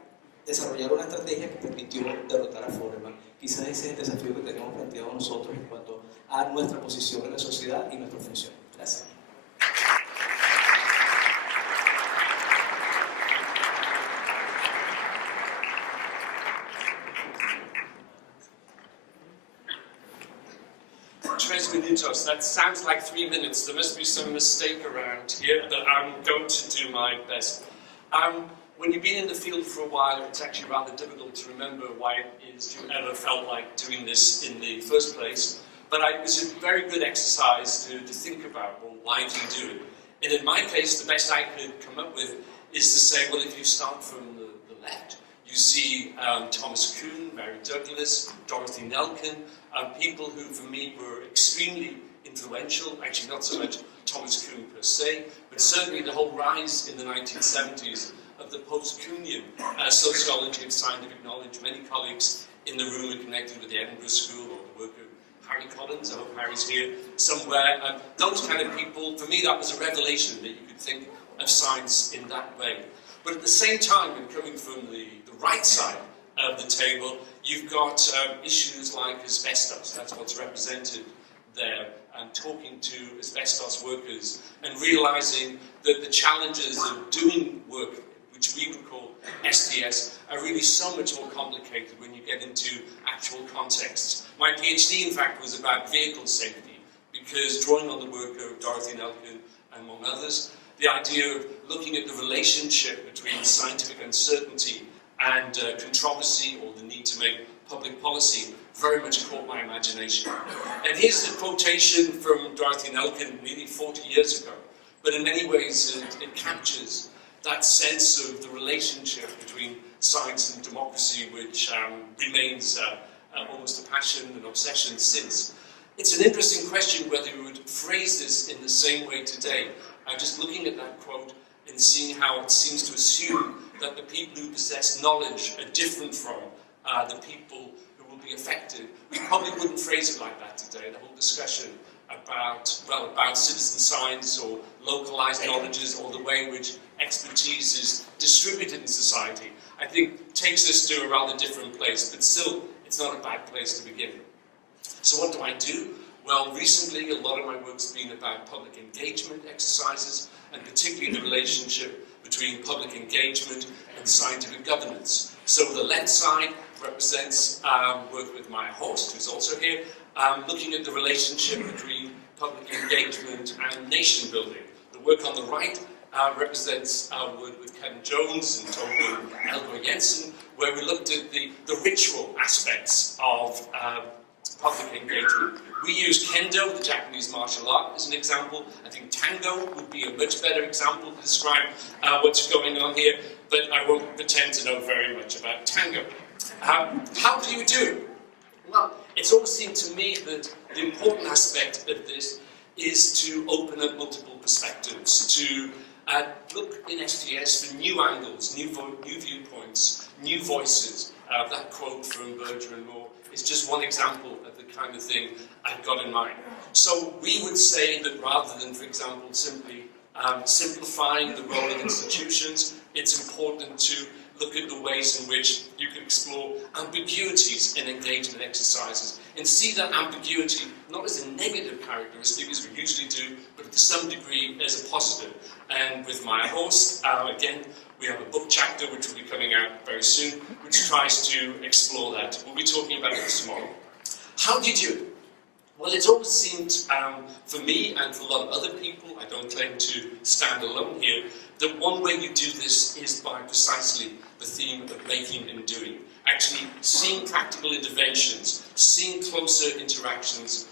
desarrollar una estrategia que permitió derrotar a Foreman. Quizás ese es el desafío que tenemos planteado nosotros en cuanto a nuestra posición en la sociedad y nuestra función. Gracias. Minutos. That sounds like 3 minutes. There must be some mistake around here, but I'm going to do my best. When you've been in the field for a while, it's actually rather difficult to remember why it is you ever felt like doing this in the first place. But it was a very good exercise to think about, well, why do you do it? And in my case, the best I could come up with is to say, well, if you start from the left, you see Thomas Kuhn, Mary Douglas, Dorothy Nelken, people who, for me, were extremely influential, actually not so much Thomas Kuhn per se, but certainly the whole rise in the 1970s of the post-Kuhnian sociology of scientific knowledge. Many colleagues in the room are connected with the Edinburgh School or the work of Harry Collins. I hope Harry's here somewhere. Those kind of people, for me, that was a revelation that you could think of science in that way. But at the same time, and coming from the right side of the table, you've got issues like asbestos. That's what's represented there. And talking to asbestos workers and realizing that the challenges of doing work, which we would call STS, are really so much more complicated when you get into actual contexts. My PhD, in fact, was about vehicle safety, because drawing on the work of Dorothy Nelken and among others, the idea of looking at the relationship between scientific uncertainty and controversy, or the need to make public policy, very much caught my imagination. And here's a quotation from Dorothy Nelken nearly 40 years ago, but in many ways it captures that sense of the relationship between science and democracy, which remains almost a passion and obsession since. It's an interesting question whether we would phrase this in the same way today. I'm just looking at that quote and seeing how it seems to assume that the people who possess knowledge are different from the people who will be affected. We probably wouldn't phrase it like that today. The whole discussion about citizen science or localized knowledges, or the way in which expertise is distributed in society, I think takes us to a rather different place, but still, it's not a bad place to begin. So what do I do? Well, recently, a lot of my work's been about public engagement exercises, and particularly the relationship between public engagement and scientific governance. So the left side represents work with my host, who's also here, looking at the relationship between public engagement and nation building. The work on the right represents work with Ken Jones and Toby Elgo Jensen, where we looked at the ritual aspects of public engagement. We use kendo, the Japanese martial art, as an example. I think tango would be a much better example to describe what's going on here, but I won't pretend to know very much about tango. How do you do it? Well, it's always seemed to me that the important aspect of this is to open up multiple perspectives, to look in STS for new angles, new viewpoints, new voices. That quote from Berger and Moore is just one example of the kind of thing I've got in mind. So we would say that rather than, for example, simply simplifying the role of institutions, it's important to look at the ways in which you can explore ambiguities in engagement exercises and see that ambiguity not as a negative characteristic, as we usually do, but to some degree as a positive. And with my horse, again, we have a book chapter which will be coming out very soon, which tries to explore that. We'll be talking about it tomorrow. How do you do it? Well, it's always seemed, for me and for a lot of other people, I don't claim to stand alone here, that one way you do this is by precisely the theme of making and doing. Actually seeing practical interventions, seeing closer interactions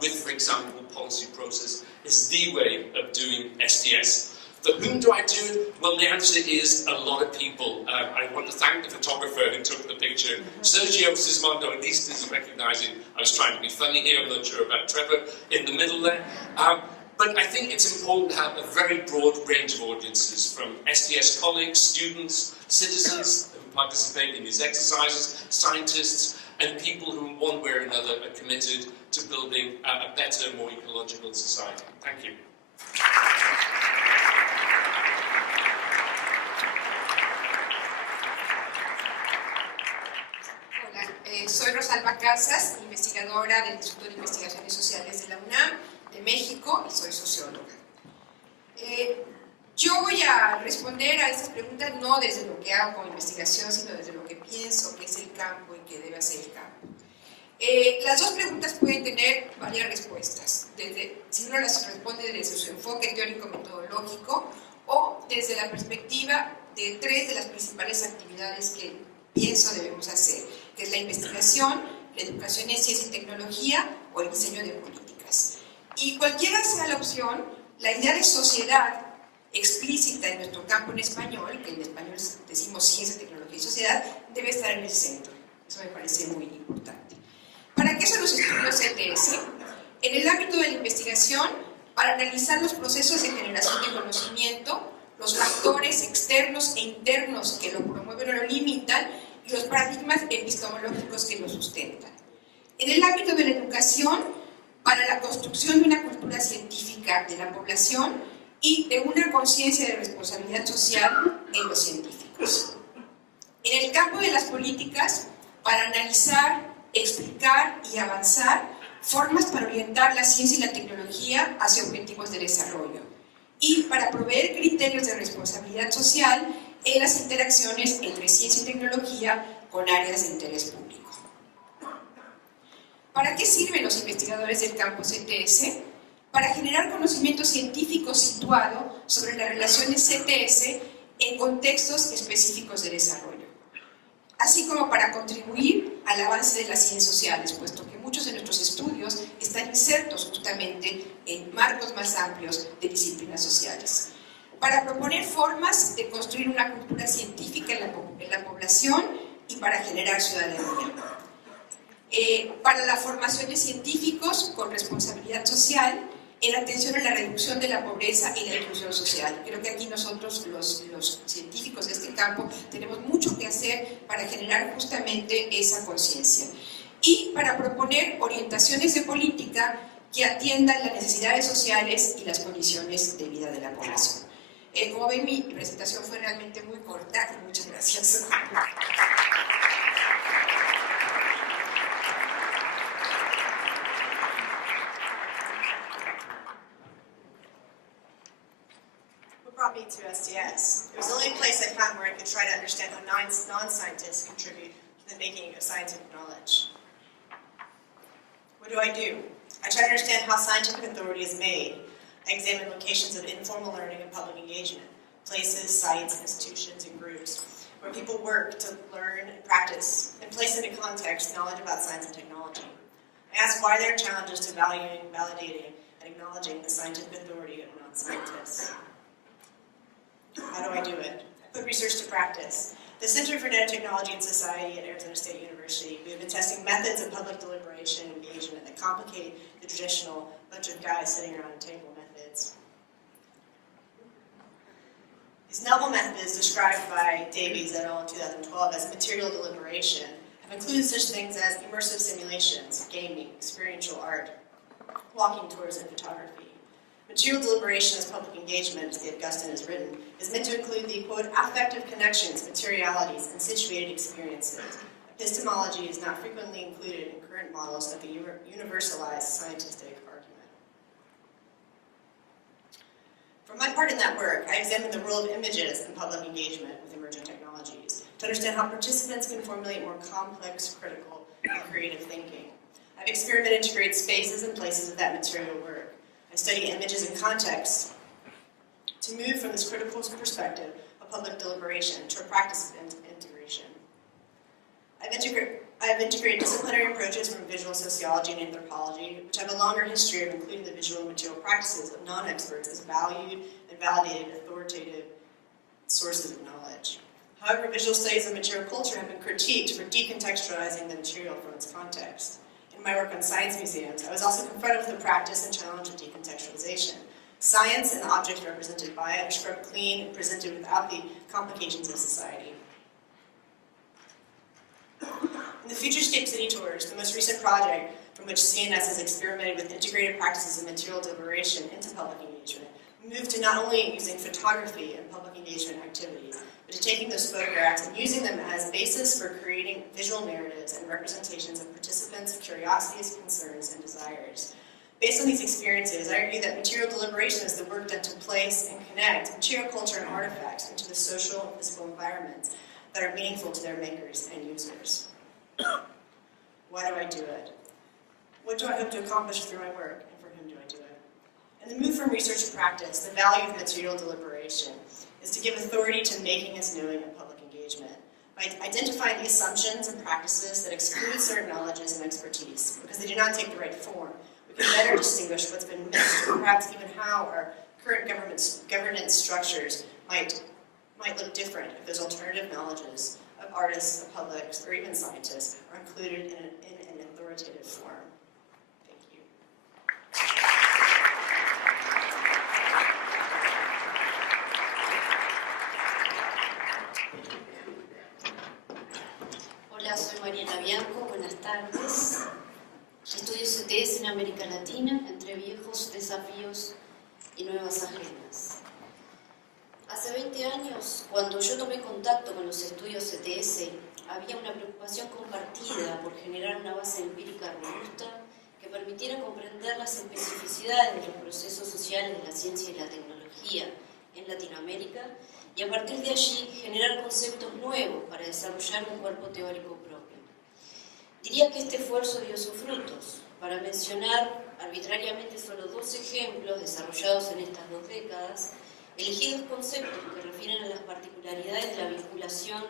with, for example, policy process is the way of doing STS. For whom do I do it? Well, the answer is a lot of people. I want to thank the photographer who took the picture. Sergio Sismondo, at least, is recognizing I was trying to be funny here. I'm not sure about Trevor in the middle there. But I think it's important to have a very broad range of audiences, from STS colleagues, students, citizens who participate in these exercises, scientists, and people who, in one way or another, are committed to building a better, more ecological society. Thank you. Hola, soy Rosalba Casas, investigadora del Instituto de Investigaciones Sociales de la UNAM, de México, y soy socióloga. Yo voy a responder a estas preguntas no desde lo que hago como investigación, sino desde lo que pienso que es el campo y que debe hacer el campo. Las dos preguntas pueden tener varias respuestas, si uno las responde desde su enfoque teórico-metodológico o desde la perspectiva de tres de las principales actividades que pienso debemos hacer, que es la investigación, la educación en ciencia y tecnología o el diseño de políticas. Y cualquiera sea la opción, la idea de sociedad explícita en nuestro campo en español, que en español decimos ciencia, tecnología y sociedad, debe estar en el centro. Eso me parece muy importante. ¿Para qué son los estudios ETS? En el ámbito de la investigación, para analizar los procesos de generación de conocimiento, los factores externos e internos que lo promueven o lo limitan, y los paradigmas epistemológicos que lo sustentan. En el ámbito de la educación, para la construcción de una cultura científica de la población y de una conciencia de responsabilidad social en los científicos. En el campo de las políticas, para analizar, explicar y avanzar formas para orientar la ciencia y la tecnología hacia objetivos de desarrollo y para proveer criterios de responsabilidad social en las interacciones entre ciencia y tecnología con áreas de interés público. ¿Para qué sirven los investigadores del campo CTS? Para generar conocimiento científico situado sobre las relaciones CTS en contextos específicos de desarrollo, así como para contribuir al avance de las ciencias sociales, puesto que muchos de nuestros estudios están insertos justamente en marcos más amplios de disciplinas sociales. Para proponer formas de construir una cultura científica en la población y para generar ciudadanía. Para la formación de científicos con responsabilidad social en atención a la reducción de la pobreza y la inclusión social. Creo que aquí nosotros, los científicos de este campo, tenemos mucho que hacer para generar justamente esa conciencia. Y para proponer orientaciones de política que atiendan las necesidades sociales y las condiciones de vida de la población. Como ven, mi presentación fue realmente muy corta. Muchas gracias. What brought me to STS? It was the only place I found where I could try to understand how non-scientists contribute to the making of scientific knowledge. What do? I try to understand how scientific authority is made. I examine locations of informal learning and public engagement, places, sites, institutions, and groups, where people work to learn and practice, and place into context knowledge about science and technology. I ask why there are challenges to valuing, validating, and acknowledging the scientific authority of non-scientists. How do I do it? I put research to practice. The Center for Nanotechnology and Society at Arizona State University, we have been testing methods of public deliberation and engagement that complicate the traditional bunch of guys sitting around a table methods. These novel methods, described by Davies et al. In 2012 as material deliberation, have included such things as immersive simulations, gaming, experiential art, walking tours, and photography. Material deliberation as public engagement, as Augustine has written, is meant to include the, quote, affective connections, materialities, and situated experiences. Epistemology is not frequently included in current models of the universalized scientific argument. For my part in that work, I examined the role of images in public engagement with emerging technologies to understand how participants can formulate more complex, critical, and creative thinking. I've experimented to create spaces and places of that material work. I study images and context to move from this critical perspective of public deliberation to a practice of integration. I've integrated disciplinary approaches from visual sociology and anthropology, which have a longer history of including the visual and material practices of non-experts as valued and validated authoritative sources of knowledge. However, visual studies of material culture have been critiqued for decontextualizing the material from its context. In my work on science museums, I was also confronted with the practice and challenge of decontextualization. Science and the objects represented by it are scrubbed clean and presented without the complications of society. In the Futurescape City Tours, the most recent project from which CNS has experimented with integrated practices of material deliberation into public engagement, we moved to not only using photography in public engagement activities, but to taking those photographs and using them as basis for creating visual narratives and representations of participants' curiosities, concerns, and desires. Based on these experiences, I argue that material deliberation is the work done to place and connect material culture and artifacts into the social and physical environments that are meaningful to their makers and users. Why do I do it? What do I hope to accomplish through my work, and for whom do I do it? In the move from research to practice, the value of material deliberation is to give authority to making as knowing in public engagement. By identifying the assumptions and practices that exclude certain knowledges and expertise, because they do not take the right form, we can better distinguish what's been missed, or perhaps even how our current governance structures might look different if those alternative knowledges of artists, of publics, or even scientists are included in an authoritative form. Thank you. Hola, soy Mariana Bianco, buenas tardes. Estudio CTS en América Latina, entre viejos desafíos y nuevas agendas. Hace 20 años, cuando yo tomé contacto con los estudios CTS, había una preocupación compartida por generar una base empírica robusta que permitiera comprender las especificidades de los procesos sociales de la ciencia y la tecnología en Latinoamérica y a partir de allí generar conceptos nuevos para desarrollar un cuerpo teórico propio. Diría que este esfuerzo dio sus frutos. Para mencionar arbitrariamente solo 2 ejemplos desarrollados en estas 2 décadas, elegí 2 conceptos que refieren a las particularidades de la vinculación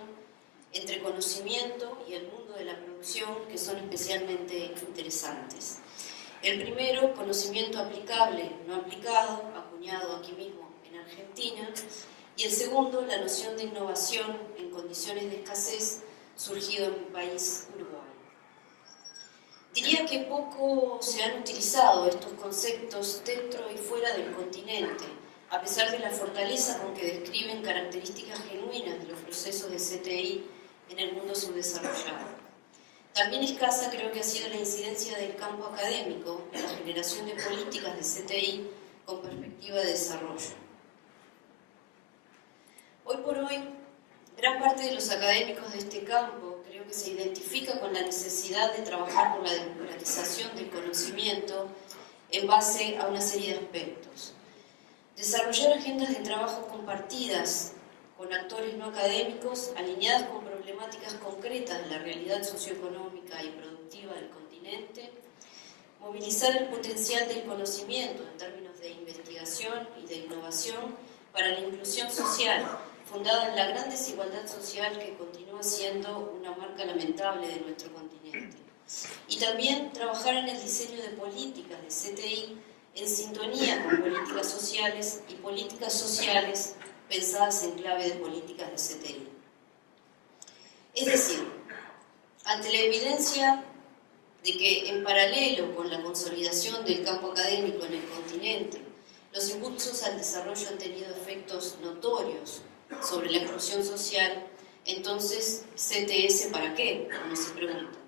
entre conocimiento y el mundo de la producción que son especialmente interesantes. El primero, conocimiento aplicable, no aplicado, acuñado aquí mismo en Argentina, y el segundo, la noción de innovación en condiciones de escasez, surgido en mi país, Uruguay. Diría que poco se han utilizado estos conceptos dentro y fuera del continente, a pesar de la fortaleza con que describen características genuinas de los procesos de CTI en el mundo subdesarrollado. También escasa creo que ha sido la incidencia del campo académico en la generación de políticas de CTI con perspectiva de desarrollo. Hoy por hoy, gran parte de los académicos de este campo creo que se identifica con la necesidad de trabajar por la democratización del conocimiento en base a una serie de aspectos. Desarrollar agendas de trabajo compartidas con actores no académicos alineadas con problemáticas concretas de la realidad socioeconómica y productiva del continente, movilizar el potencial del conocimiento en términos de investigación y de innovación para la inclusión social, fundada en la gran desigualdad social que continúa siendo una marca lamentable de nuestro continente. Y también trabajar en el diseño de políticas de CTI en sintonía con políticas sociales y políticas sociales pensadas en clave de políticas de CTI. Es decir, ante la evidencia de que en paralelo con la consolidación del campo académico en el continente, los impulsos al desarrollo han tenido efectos notorios sobre la exclusión social, entonces, ¿CTS para qué?, uno se pregunta.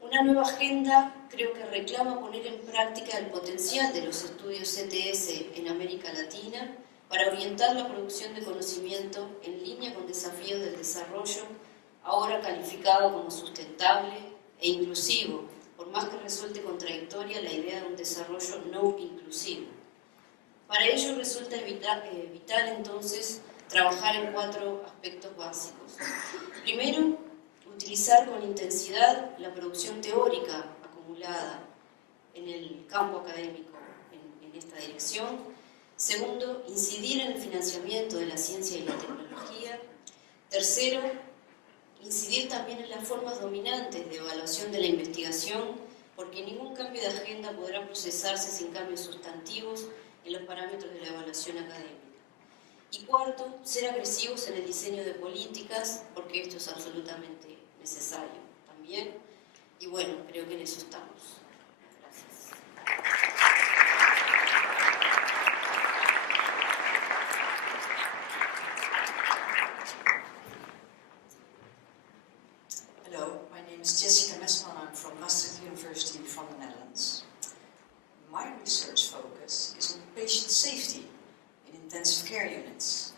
Una nueva agenda creo que reclama poner en práctica el potencial de los estudios CTS en América Latina para orientar la producción de conocimiento en línea con desafíos del desarrollo, ahora calificado como sustentable e inclusivo, por más que resulte contradictoria la idea de un desarrollo no inclusivo. Para ello resulta vital entonces trabajar en 4 aspectos básicos. Primero, utilizar con intensidad la producción teórica acumulada en el campo académico en esta dirección. Segundo, incidir en el financiamiento de la ciencia y la tecnología. Tercero, incidir también en las formas dominantes de evaluación de la investigación, porque ningún cambio de agenda podrá procesarse sin cambios sustantivos en los parámetros de la evaluación académica. Y cuarto, ser agresivos en el diseño de políticas, porque esto es absolutamente necesario también. Y bueno, creo que en eso estamos. Gracias. Hello, my name is Jessica Mesman. I'm from Maastricht University from the Netherlands. My research focus is on patient safety in intensive care units.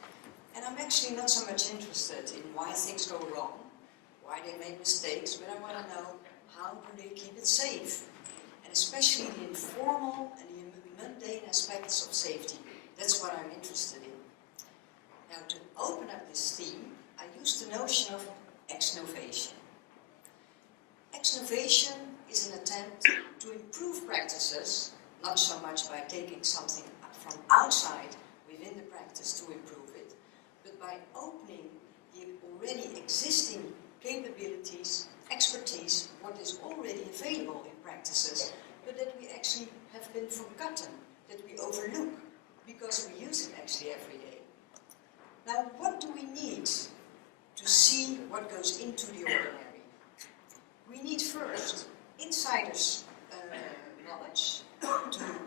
And I'm actually not so much interested in why things go wrong, why they make mistakes, but I want to know how do they keep it safe, and especially the informal and the mundane aspects of safety. That's what I'm interested in. Now, to open up this theme, I used the notion of ex-novation. Ex-novation is an attempt to improve practices, not so much by taking something from outside within the practice to improve it, but by opening the already existing capabilities, expertise, what is already available in practices, but that we actually have been forgotten, that we overlook, because we use it actually every day. Now, what do we need to see what goes into the ordinary? We need first insiders' knowledge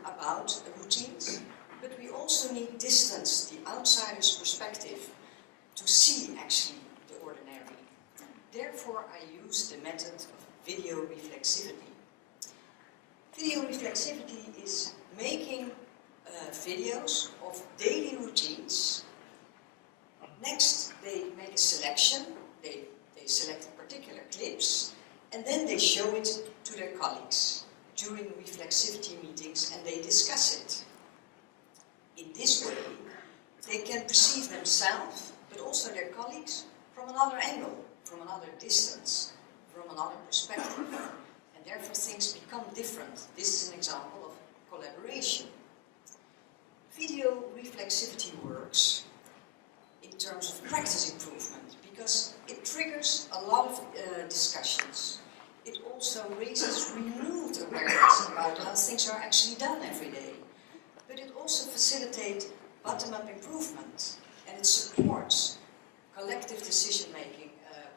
about routines, but we also need distance, the outsider's perspective, to see actually the ordinary. Therefore, I use the method of video reflexivity. Video reflexivity is making videos of daily routines. Next, they make a selection. They select particular clips, and then they show it to their colleagues during reflexivity meetings, and they discuss it. In this way, they can perceive themselves, but also their colleagues, from another angle, from another distance, from another perspective, and therefore things become different. This is an example of collaboration. Video reflexivity works in terms of practice improvement because it triggers a lot of discussions. It also raises renewed awareness about how things are actually done every day. But it also facilitates bottom-up improvement, and it supports collective decision-making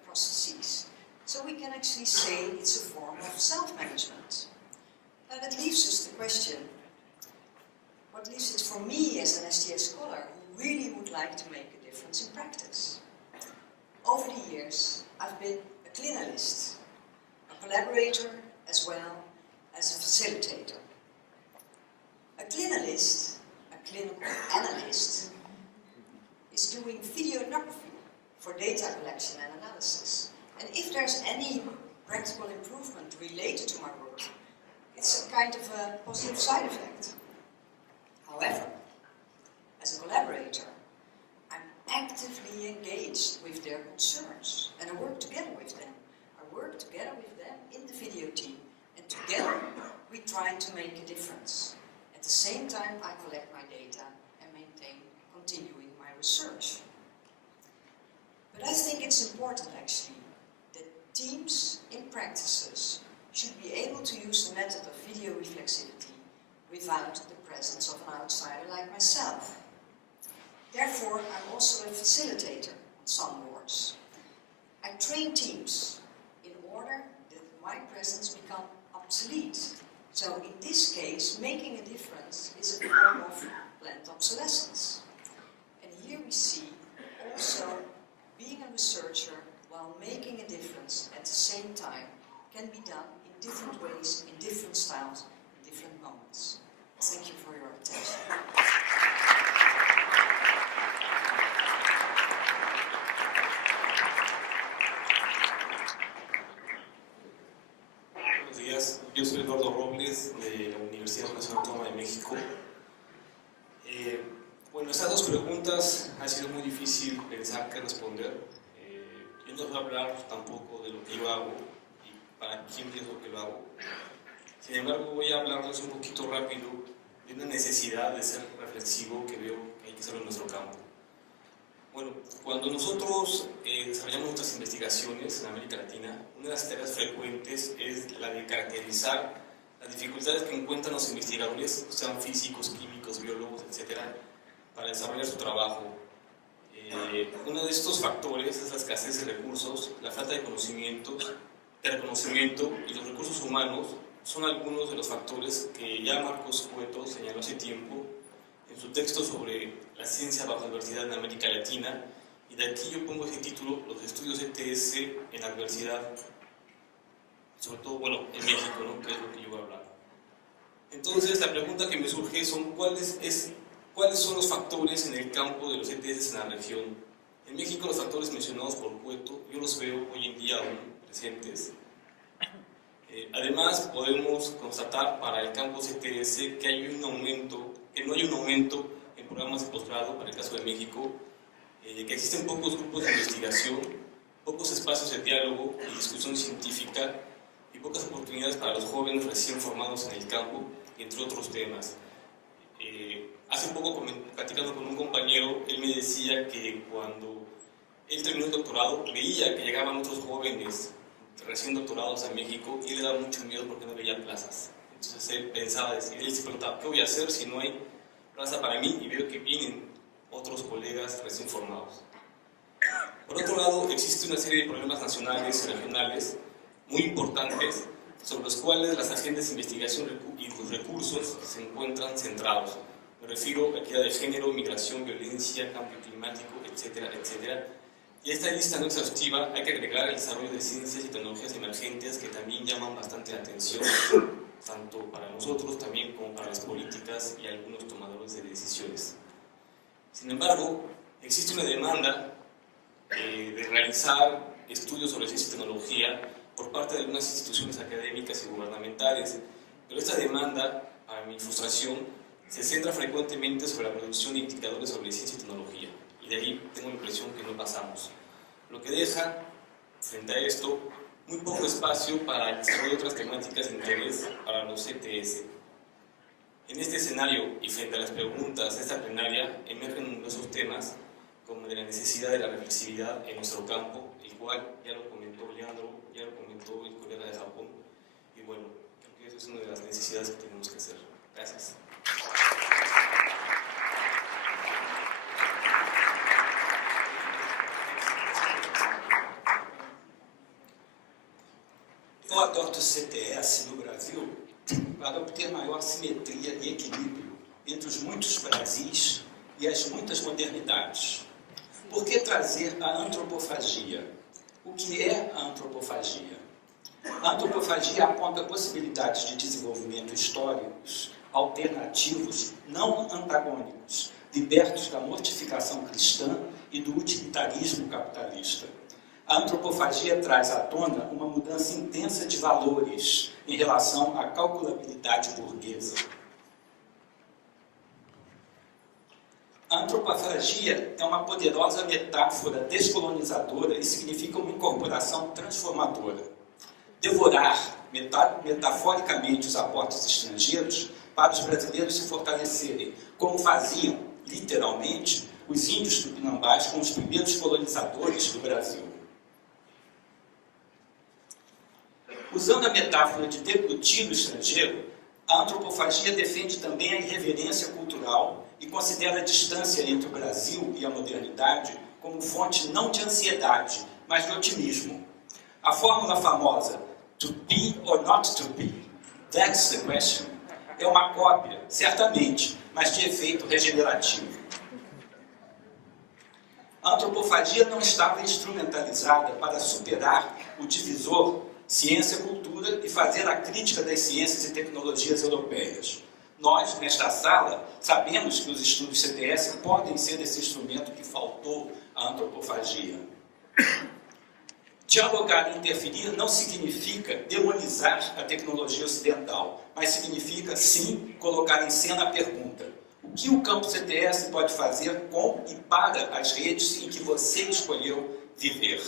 processes. So we can actually say it's a form of self-management. Now that leaves us the question, what leaves it for me as an STS scholar who really would like to make a difference in practice? Over the years, I've been a clinalist, a collaborator as well as a facilitator. A clinalist, a clinical analyst, is doing videography for data collection and analysis. And if there's any practical improvement related to my work, it's a kind of a positive side effect. However, as a collaborator, I'm actively engaged with their concerns, and I work together with them. I work together with them in the video team, and together we try to make a difference. At the same time, I collect my data and maintain continuing my research. But I think it's important, actually, that teams in practice practices should be able to use the method of video reflexivity without the presence of an outsider like myself. Therefore, I'm also a facilitator on some boards. I train teams in order that my presence become obsolete. So in this case, making a difference is a form of planned obsolescence. And here we see also being a researcher while making a difference at the same time can be done in different ways, in different styles, in different moments. Thank you for your attention. Buenos días, yo soy Eduardo Robles de la Universidad Nacional Autónoma de México. Bueno, estas dos preguntas ha sido muy difícil pensar qué responder. Yo no voy a hablar tampoco de lo que yo hago y para quién pienso que lo hago. Sin embargo, voy a hablarles un poquito rápido de una necesidad de ser reflexivo que veo que hay que hacerlo en nuestro campo. Bueno, cuando nosotros desarrollamos nuestras investigaciones en América Latina, una de las tareas frecuentes es la de caracterizar las dificultades que encuentran los investigadores, sean físicos, químicos, biólogos, etcétera, para desarrollar su trabajo. Uno de estos factores es la escasez de recursos, la falta de conocimientos, de reconocimiento, y los recursos humanos son algunos de los factores que ya Marcos Cueto señaló hace tiempo en su texto sobre la ciencia bajo adversidad en América Latina, y de aquí yo pongo ese título, los estudios ETS en adversidad, sobre todo, bueno, en México, ¿no?, que es lo que yo voy a hablar. Entonces, la pregunta que me surge son ¿cuáles son los factores en el campo de los ETS en la región? En México los factores mencionados por Cueto, yo los veo hoy en día aún presentes. Además, podemos constatar para el campo ETS que hay un aumento, que no hay un aumento en programas de posgrado, para el caso de México, que existen pocos grupos de investigación, pocos espacios de diálogo y discusión científica y pocas oportunidades para los jóvenes recién formados en el campo, entre otros temas. Hace poco, platicando con un compañero, él me decía que cuando él terminó el doctorado, veía que llegaban otros jóvenes recién doctorados a México y le daba mucho miedo porque no veía plazas. Entonces él pensaba, él se preguntaba, ¿qué voy a hacer si no hay plaza para mí? Y veo que vienen otros colegas recién formados. Por otro lado, existe una serie de problemas nacionales y regionales muy importantes sobre los cuales las agendas de investigación y los recursos se encuentran centrados. Me refiero a equidad de género, migración, violencia, cambio climático, etcétera, etcétera. Y a esta lista no exhaustiva hay que agregar el desarrollo de ciencias y tecnologías emergentes que también llaman bastante la atención, tanto para nosotros también como para las políticas y algunos tomadores de decisiones. Sin embargo, existe una demanda de realizar estudios sobre ciencia y tecnología por parte de algunas instituciones académicas y gubernamentales, pero esta demanda, para mi frustración, se centra frecuentemente sobre la producción de indicadores sobre ciencia y tecnología, y de ahí tengo la impresión que no pasamos, lo que deja, frente a esto, muy poco espacio para el desarrollo de otras temáticas de interés para los ETS. En este escenario y frente a las preguntas de esta plenaria emergen numerosos temas como de la necesidad de la reflexividad en nuestro campo, el cual ya lo comentó Leandro, ya lo comentó el colega de Japón, y bueno, creo que eso es una de las necesidades que tenemos que hacer. Gracias. Eu adoto o CTS no Brasil para obter maior simetria e equilíbrio entre os muitos Brasis e as muitas modernidades. Por que trazer a antropofagia? O que é a antropofagia? A antropofagia aponta possibilidades de desenvolvimento históricos, alternativos, não antagônicos, libertos da mortificação cristã e do utilitarismo capitalista. A antropofagia traz à tona uma mudança intensa de valores em relação à calculabilidade burguesa. A antropofagia é uma poderosa metáfora descolonizadora e significa uma incorporação transformadora. Devorar, metaforicamente, os aportes estrangeiros para os brasileiros se fortalecerem, como faziam, literalmente, os índios tupinambás com os primeiros colonizadores do Brasil. Usando a metáfora de deglutir no estrangeiro, a antropofagia defende também a irreverência cultural e considera a distância entre o Brasil e a modernidade como fonte não de ansiedade, mas de otimismo. A fórmula famosa to be or not to be, that's the question, é uma cópia, certamente, mas de efeito regenerativo. A antropofagia não estava instrumentalizada para superar o divisor ciência-cultura e fazer a crítica das ciências e tecnologias europeias. Nós, nesta sala, sabemos que os estudos CTS podem ser esse instrumento que faltou à antropofagia. Dialogar e interferir não significa demonizar a tecnologia ocidental, mas significa, sim, colocar em cena a pergunta: o que o campo CTS pode fazer com e para as redes em que você escolheu viver?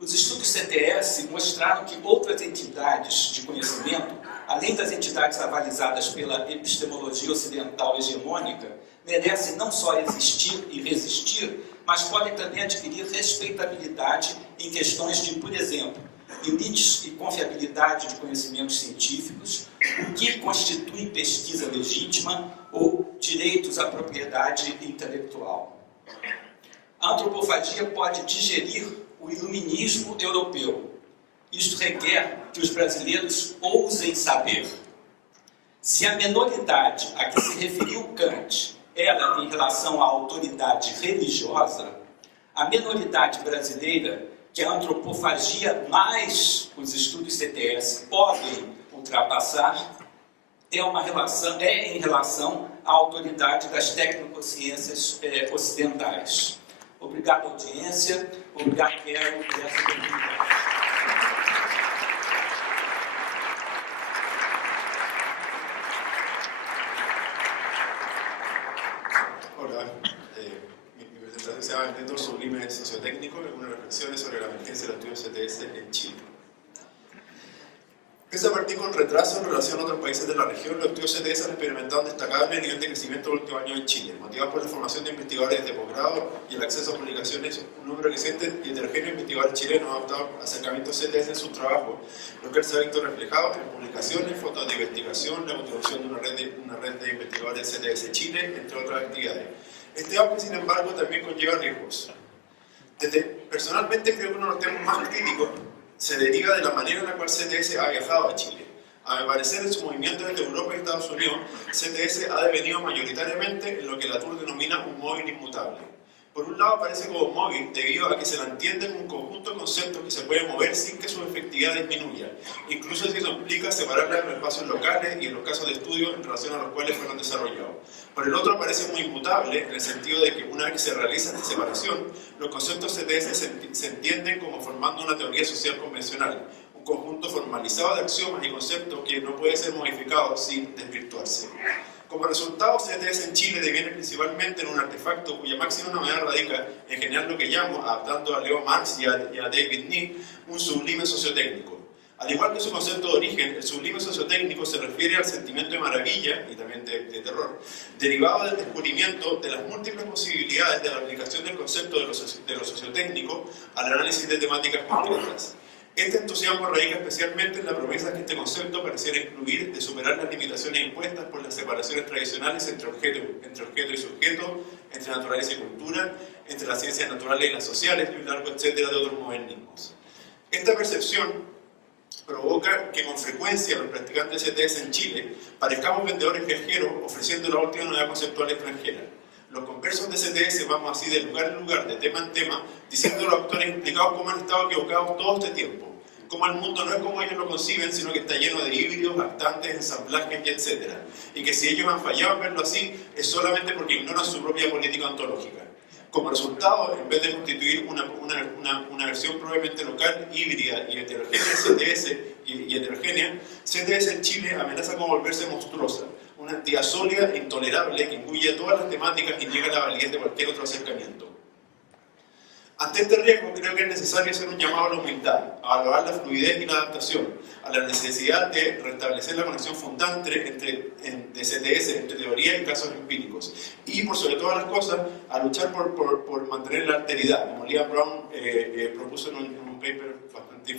Os estudos CTS mostraram que outras entidades de conhecimento, além das entidades avalizadas pela epistemologia ocidental hegemônica, merecem não só existir e resistir, mas podem também adquirir respeitabilidade em questões de, por exemplo, limites e confiabilidade de conhecimentos científicos, o que constitui pesquisa legítima ou direitos à propriedade intelectual. A antropofagia pode digerir o iluminismo europeu. Isto requer que os brasileiros ousem saber. Se a menoridade a que se referiu Kant era em relação à autoridade religiosa, a menoridade brasileira, que a antropofagia mais os estudos CTS podem ultrapassar, é em relação à autoridade das tecnociências ocidentais. Obrigado, audiência. Obrigado, Quero, por essa oportunidade. Hola, mi presentación se llama Intento Sublime Sociotécnico, algunas reflexiones sobre la emergencia del estudio CTS en Chile. Pese a partir con retraso en relación a otros países de la región, los estudios CTS han experimentado un destacable nivel de crecimiento en los últimos años en Chile, motivado por la formación de investigadores de posgrado y el acceso a publicaciones. Un número creciente y heterogéneo de investigadores chilenos ha adoptado acercamientos CTS en sus trabajos, lo que se ha visto reflejado en publicaciones, fotos de investigación, la contribución de una red de investigadores CTS Chile, entre otras actividades. Este auge, sin embargo, también conlleva riesgos. Personalmente creo que uno de los temas más críticos se deriva de la manera en la cual CTS ha viajado a Chile. A mi parecer, en su movimiento desde Europa y Estados Unidos, CTS ha devenido mayoritariamente en lo que Latour denomina un móvil inmutable. Por un lado aparece como móvil debido a que se la entiende como un conjunto de conceptos que se puede mover sin que su efectividad disminuya, incluso si eso implica separarla en los espacios locales y en los casos de estudio en relación a los cuales fueron desarrollados. Por el otro aparece muy inmutable en el sentido de que una vez que se realiza esta separación, los conceptos CTS se entienden como formando una teoría social convencional, un conjunto formalizado de axiomas y conceptos que no puede ser modificado sin desvirtuarse. Como resultado, CTS en Chile deviene principalmente en un artefacto cuya máxima novedad radica en generar lo que llamo, adaptando a Leo Marx y a David Nick, un sublime sociotécnico. Al igual que su concepto de origen, el sublime sociotécnico se refiere al sentimiento de maravilla y también de terror, derivado del descubrimiento de las múltiples posibilidades de la aplicación del concepto de lo sociotécnico al análisis de temáticas concretas. Este entusiasmo radica especialmente en la promesa que este concepto pareciera incluir de superar las limitaciones impuestas por las separaciones tradicionales entre objeto y sujeto, entre naturaleza y cultura, entre las ciencias naturales y las sociales, y un largo etcétera de otros modernismos. Esta percepción provoca que con frecuencia los practicantes de CTS en Chile parezcamos vendedores viajeros ofreciendo la última novedad conceptual extranjera. Los conversos de CTS vamos así de lugar en lugar, de tema en tema, diciendo a los actores implicados cómo han estado equivocados todo este tiempo, cómo el mundo no es como ellos lo conciben, sino que está lleno de híbridos, actantes, ensamblajes y etc. Y que si ellos han fallado en verlo así, es solamente porque ignoran su propia política ontológica. Como resultado, en vez de constituir una versión probablemente local, híbrida y heterogénea, CTS en Chile amenaza con volverse monstruosa, una entidad sólida e intolerable que incluye todas las temáticas y niega la validez de cualquier otro acercamiento. Ante este riesgo, creo que es necesario hacer un llamado a la humildad, a valorar la fluidez y la adaptación, a la necesidad de restablecer la conexión fundante de CTS entre teoría y casos empíricos, y por sobre todas las cosas, a luchar por mantener la alteridad, como Liam Brown propuso en un un paper bastante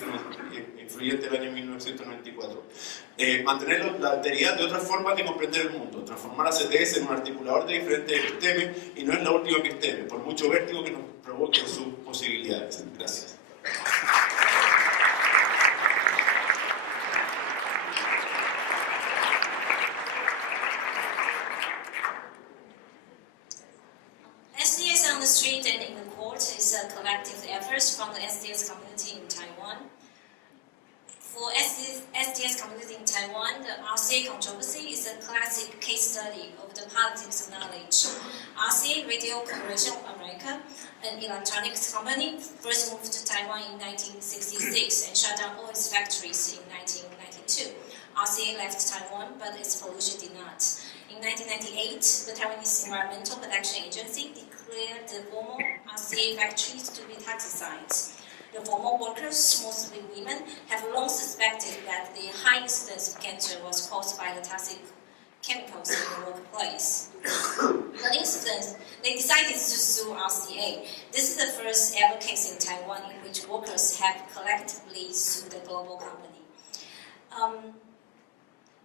influyente del año 1994. Mantener la alteridad de otra forma de comprender el mundo, transformar a CTS en un articulador de diferentes epistemes y no en la última episteme, por mucho vértigo que nos provoquen sus posibilidades. Gracias. SDS on the Street and in the Court is a collective effort from the SDS community in Taiwan. For SDS community in Taiwan, the RCA controversy is a classic case study of the politics of knowledge. RCA Radio Corporation of America, an electronics company, first moved to Taiwan in 1966 and shut down all its factories in 1992. RCA left Taiwan, but its pollution did not. In 1998, the Taiwanese Environmental Protection Agency declared the former RCA factories to be toxic sites. The former workers, mostly women, have long suspected that the high incidence of cancer was caused by the toxic chemicals in the workplace. For instance, they decided to sue RCA. This is the first ever case in Taiwan in which workers have collectively sued a global company.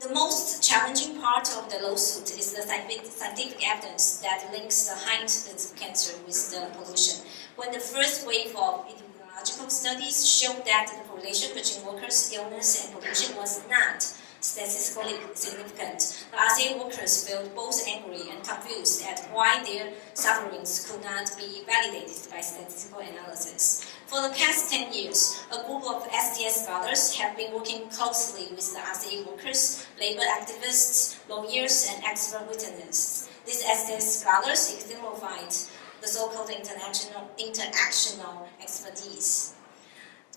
The most challenging part of the lawsuit is the scientific evidence that links the high incidence of cancer with the pollution. When the first wave of epidemiological studies showed that the correlation between workers' illness and pollution was not statistically significant, the RCA workers felt both angry and confused at why their sufferings could not be validated by statistical analysis. For the past 10 years, a group of SDS scholars have been working closely with the RCA workers, labor activists, lawyers, and expert witnesses. These SDS scholars exemplified the so-called interactional expertise.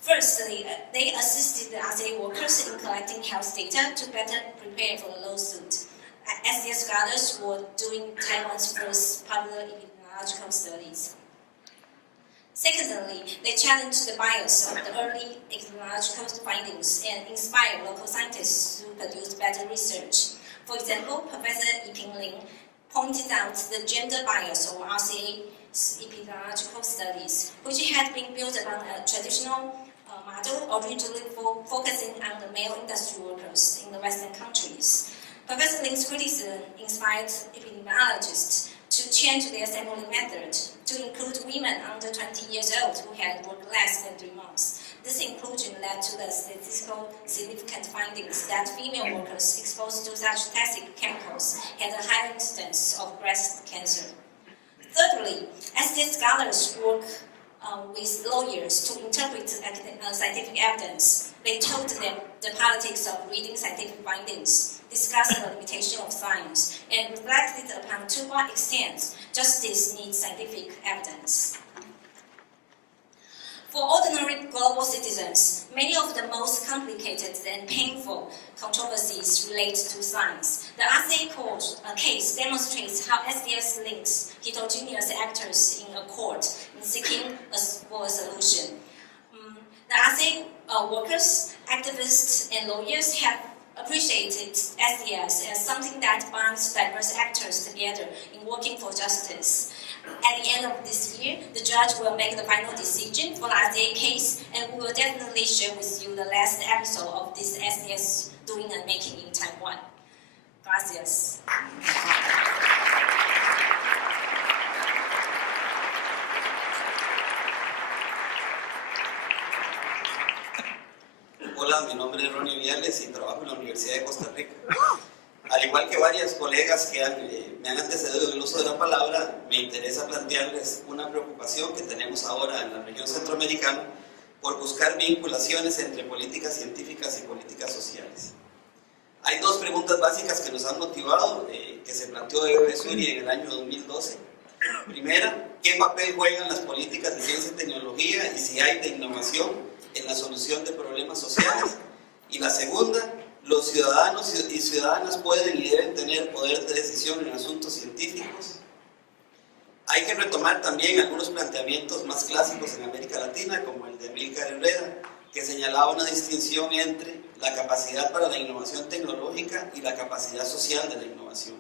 Firstly, they assisted the RCA workers in collecting health data to better prepare for the lawsuit. SDS scholars were doing Taiwan's first popular epidemiological studies. Secondly, they challenged the bias of the early epidemiological findings and inspired local scientists to produce better research. For example, Professor Yiping Lin pointed out the gender bias of RCA's epidemiological studies, which had been built upon a traditional model originally focusing on the male industry workers in the Western countries. Professor Lin's criticism inspired epidemiologists to change their sampling method to include women under 20 years old who had worked less than 3 months. This inclusion led to the statistically significant findings that female workers exposed to such toxic chemicals had a higher incidence of breast cancer. Thirdly, as these scholars work with lawyers to interpret scientific evidence, they told them the politics of reading scientific findings, discussed the limitation of science, and reflected upon to what extent justice needs scientific evidence. For ordinary global citizens, many of the most complicated and painful controversies relate to science. The RCA case demonstrates how SDS links heterogeneous actors in a court in seeking for a solution. The RCA workers, activists, and lawyers have appreciated SDS as something that binds diverse actors together in working for justice. At the end of this year, the judge will make the final decision for the RCA case, and we will definitely share with you the last episode of this SDS doing and making in Taiwan. Gracias. Hola, mi nombre es Ronnie Viales y trabajo en la Universidad de Costa Rica. Al igual que varios colegas que me han antecedido en el uso de la palabra, me interesa plantearles una preocupación que tenemos ahora en la región centroamericana por buscar vinculaciones entre políticas científicas y políticas sociales. Hay dos preguntas básicas que nos han motivado, que se planteó Eve Suri en el año 2012. Primera, ¿qué papel juegan las políticas de ciencia y tecnología y si hay de innovación en la solución de problemas sociales? Y la segunda, ¿los ciudadanos y ciudadanas pueden y deben tener poder de decisión en asuntos científicos? Hay que retomar también algunos planteamientos más clásicos en América Latina, como el de Amílcar Herrera, que señalaba una distinción entre la capacidad para la innovación tecnológica y la capacidad social de la innovación.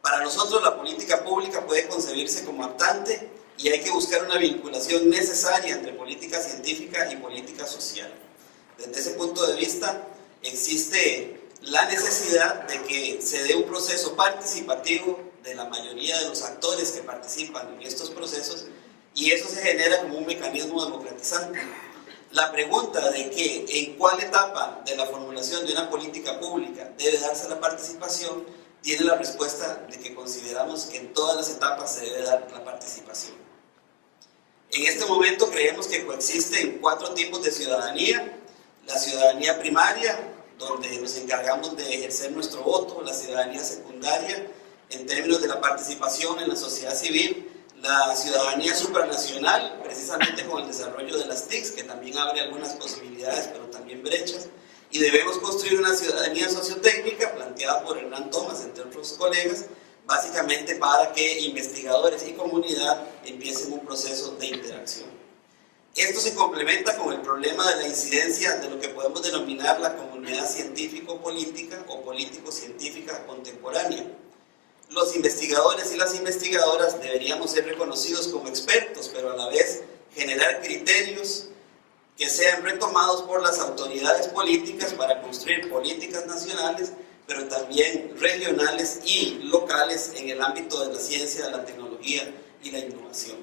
Para nosotros la política pública puede concebirse como actante y hay que buscar una vinculación necesaria entre política científica y política social. Desde ese punto de vista, existe la necesidad de que se dé un proceso participativo de la mayoría de los actores que participan en estos procesos, y eso se genera como un mecanismo democratizante. La pregunta de que en cuál etapa de la formulación de una política pública debe darse la participación, tiene la respuesta de que consideramos que en todas las etapas se debe dar la participación. En este momento creemos que coexisten 4 tipos de ciudadanía: la ciudadanía primaria, donde nos encargamos de ejercer nuestro voto; la ciudadanía secundaria, en términos de la participación en la sociedad civil; la ciudadanía supranacional, precisamente con el desarrollo de las TICs, que también abre algunas posibilidades, pero también brechas; y debemos construir una ciudadanía sociotécnica, planteada por Hernán Thomas, entre otros colegas, básicamente para que investigadores y comunidad empiecen un proceso de interacción. Esto se complementa con el problema de la incidencia de lo que podemos denominar la comunidad científico-política o político-científica contemporánea. Los investigadores y las investigadoras deberíamos ser reconocidos como expertos, pero a la vez generar criterios que sean retomados por las autoridades políticas para construir políticas nacionales, pero también regionales y locales en el ámbito de la ciencia, la tecnología y la innovación.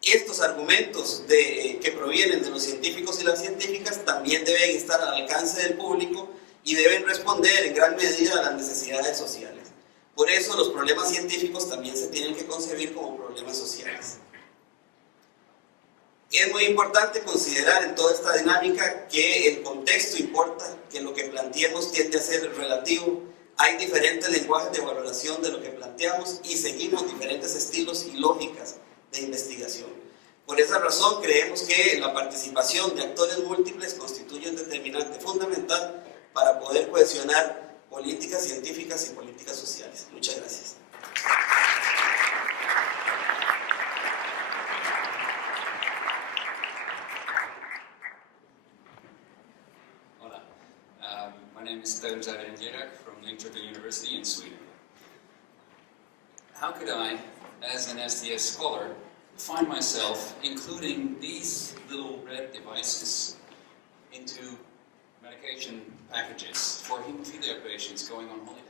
Estos argumentos que provienen de los científicos y las científicas también deben estar al alcance del público y deben responder en gran medida a las necesidades sociales. Por eso los problemas científicos también se tienen que concebir como problemas sociales. Es muy importante considerar en toda esta dinámica que el contexto importa, que lo que planteemos tiende a ser relativo. Hay diferentes lenguajes de valoración de lo que planteamos y seguimos diferentes estilos y lógicas de investigación. Por esa razón creemos que la participación de actores múltiples constituye un determinante fundamental para poder cohesionar políticas científicas y políticas sociales. Muchas gracias. Hola, my name is Teun Zarenjerak from Linköping University in Sweden. How could I, as an STS scholar, find myself including these little red devices into medication packages for hemophilia patients going on holiday?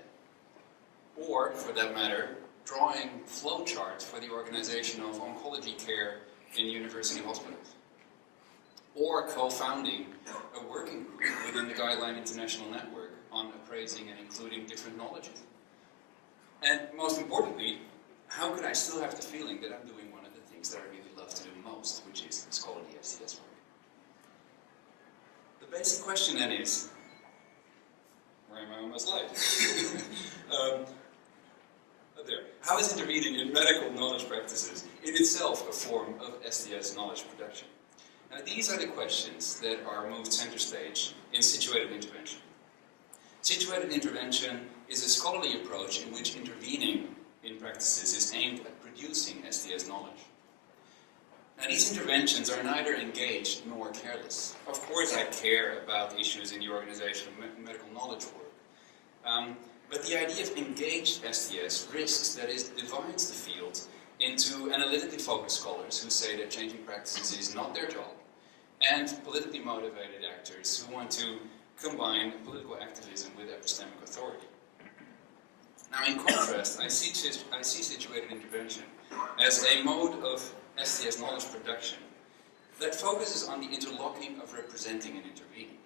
Or, for that matter, drawing flowcharts for the organization of oncology care in university hospitals? Or co-founding a working group within the Guideline International Network on appraising and including different knowledges? And most importantly, how could I still have the feeling that I'm doing one of the things that I really love to do most, which is scholarly STS work? The basic question then is, where am I on my slide? There. How is intervening in medical knowledge practices in itself a form of STS knowledge production? Now, these are the questions that are moved center stage in situated intervention. Situated intervention is a scholarly approach in which intervening in practices is aimed at producing STS knowledge. Now, these interventions are neither engaged nor careless. Of course, I care about issues in the organization of medical knowledge work. But the idea of engaged STS risks that it divides the field into analytically focused scholars who say that changing practices is not their job, and politically motivated actors who want to combine political activism with epistemic authority. Now, in contrast, I see situated intervention as a mode of STS knowledge production that focuses on the interlocking of representing and intervening.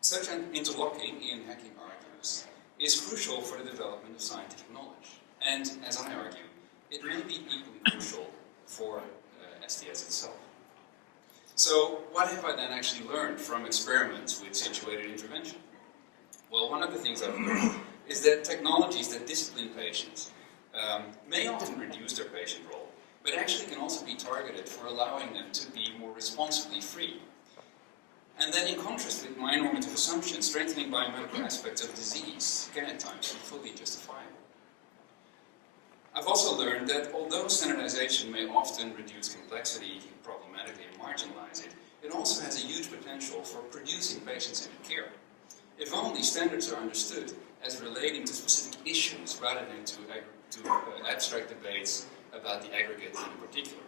Such an interlocking, Ian Hacking argues, is crucial for the development of scientific knowledge. And, as I argue, it may be equally crucial for STS itself. So, what have I then actually learned from experiments with situated intervention? Well, one of the things I've learned is that technologies that discipline patients may often reduce their patient role, but actually can also be targeted for allowing them to be more responsibly free. And then, in contrast with my normative assumptions, strengthening biomedical aspects of disease can at times be fully justifiable. I've also learned that although standardization may often reduce complexity problematically and marginalize it, it also has a huge potential for producing patient-centered care. If only standards are understood as relating to specific issues rather than to abstract debates about the aggregate in particular.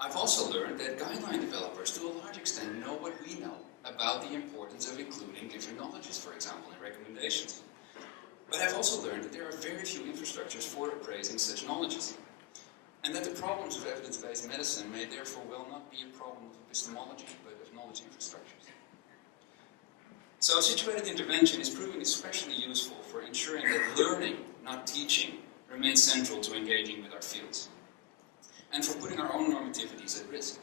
I've also learned that guideline developers, to a large extent, know what we know about the importance of including different knowledges, for example, in recommendations. But I've also learned that there are very few infrastructures for appraising such knowledges, and that the problems of evidence-based medicine may therefore well not be a problem of epistemology, but of knowledge infrastructures. So situated intervention is proving especially useful for ensuring that learning, not teaching, remains central to engaging with our fields, and for putting our own normativities at risk.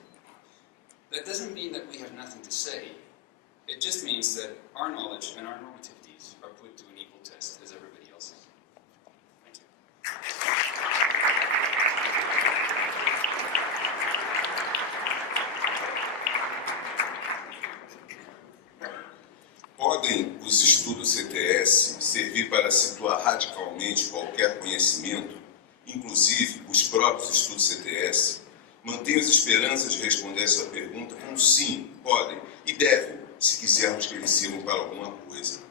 That doesn't mean that we have nothing to say. It just means that our knowledge and our normativities are put to an equal test as everybody else's. Thank you. Podem os estudos CTS servir para situar radicalmente qualquer conhecimento, inclusive os próprios estudos CTS? Mantenho as esperanças de responder essa pergunta com sim, podem e devem, se quisermos que eles sirvam para alguma coisa.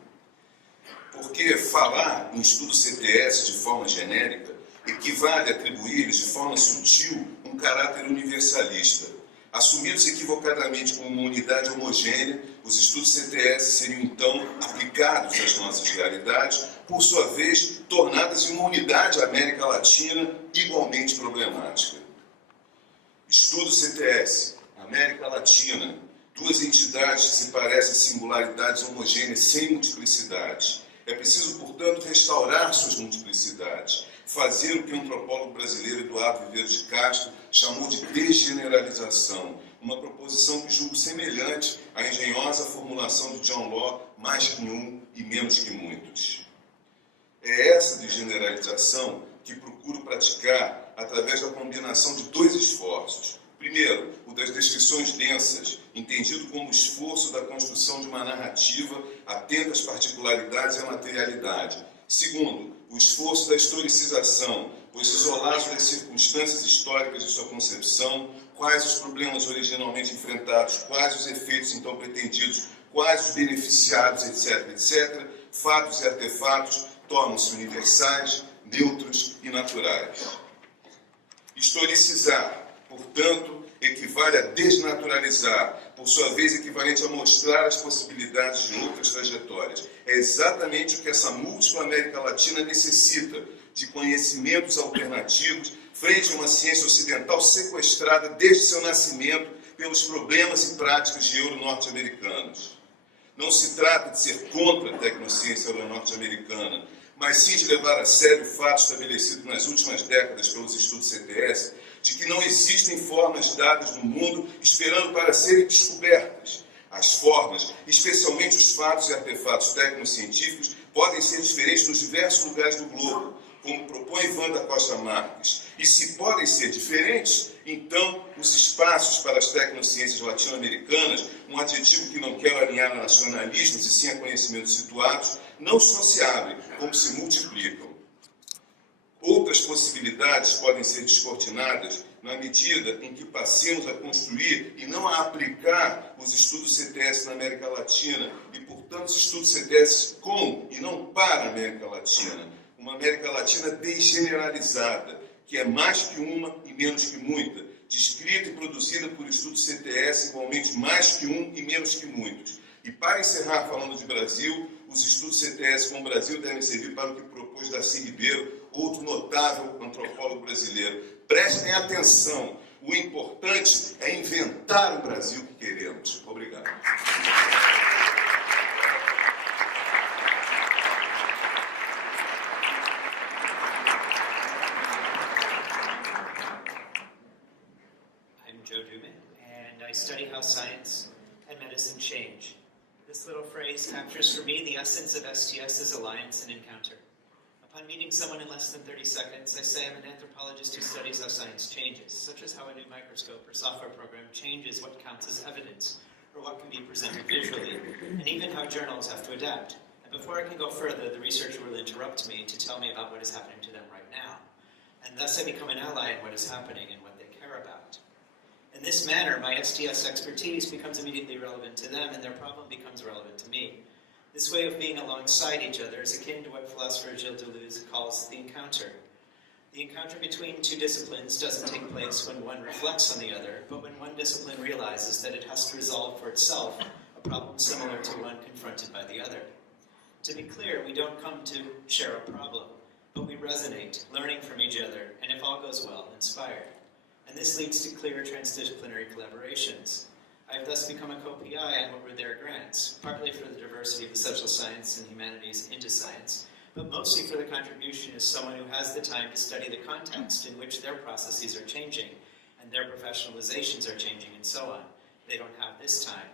Porque falar em estudos CTS de forma genérica equivale a atribuir-lhes de forma sutil um caráter universalista. Assumidos equivocadamente como uma unidade homogênea, os estudos CTS seriam então aplicados às nossas realidades, por sua vez, tornadas em uma unidade América Latina igualmente problemática. Estudo CTS, América Latina, duas entidades que se parecem singularidades homogêneas sem multiplicidade. É preciso, portanto, restaurar suas multiplicidades, fazer o que o antropólogo brasileiro Eduardo Viveiro de Castro chamou de desgeneralização, uma proposição que julgo semelhante à engenhosa formulação de John Locke, mais que um e menos que muitos. É essa desgeneralização que procuro praticar através da combinação de dois esforços. Primeiro, o das descrições densas, entendido como o esforço da construção de uma narrativa atenta às particularidades e à materialidade. Segundo, o esforço da historicização, pois isolados das circunstâncias históricas de sua concepção, quais os problemas originalmente enfrentados, quais os efeitos então pretendidos, quais os beneficiados, etc., etc., fatos e artefatos tornam-se universais, neutros e naturais. Historicizar, portanto, equivale a desnaturalizar, por sua vez equivalente a mostrar as possibilidades de outras trajetórias. É exatamente o que essa múltipla América Latina necessita, de conhecimentos alternativos frente a uma ciência ocidental sequestrada desde seu nascimento pelos problemas e práticas de euro-norte-americanos. Não se trata de ser contra a tecnociência euro-norte-americana, mas sim de levar a sério o fato estabelecido nas últimas décadas pelos estudos CTS, de que não existem formas dadas no mundo esperando para serem descobertas. As formas, especialmente os fatos e artefatos tecnocientíficos, podem ser diferentes nos diversos lugares do globo, como propõe Wanda Costa Marques. E se podem ser diferentes, então os espaços para as tecnociências latino-americanas, um adjetivo que não quero alinhar a nacionalismos e sim a conhecimentos situados, não só se abrem, como se multiplicam. Outras possibilidades podem ser descortinadas na medida em que passemos a construir e não a aplicar os estudos CTS na América Latina e, portanto, os estudos CTS com e não para a América Latina. Uma América Latina desgeneralizada, que é mais que uma e menos que muita, descrita e produzida por estudos CTS igualmente mais que um e menos que muitos. E para encerrar falando de Brasil, os estudos CTS com o Brasil devem servir para o que propôs Darcy Ribeiro, outro notável antropólogo brasileiro. Prestem atenção, o importante é inventar o Brasil que queremos. Obrigado. I study how science and medicine change. This little phrase captures for me the essence of STS as alliance and encounter. Upon meeting someone in less than 30 seconds, I say I'm an anthropologist who studies how science changes, such as how a new microscope or software program changes what counts as evidence, or what can be presented visually, and even how journals have to adapt. And before I can go further, the researcher will interrupt me to tell me about what is happening to them right now. And thus I become an ally in what is happening and what they care about. In this manner, my STS expertise becomes immediately relevant to them, and their problem becomes relevant to me. This way of being alongside each other is akin to what philosopher Gilles Deleuze calls the encounter. The The encounter between two disciplines doesn't take place when one reflects on the other, but when one discipline realizes that it has to resolve for itself a problem similar to one confronted by the other. To be clear, we don't come to share a problem, but we resonate, learning from each other, and if all goes well, inspired. And this leads to clear transdisciplinary collaborations. I have thus become a co-PI on what were their grants, partly for the diversity of the social science and humanities into science, but mostly for the contribution as someone who has the time to study the context in which their processes are changing, and their professionalizations are changing, and so on. They don't have this time.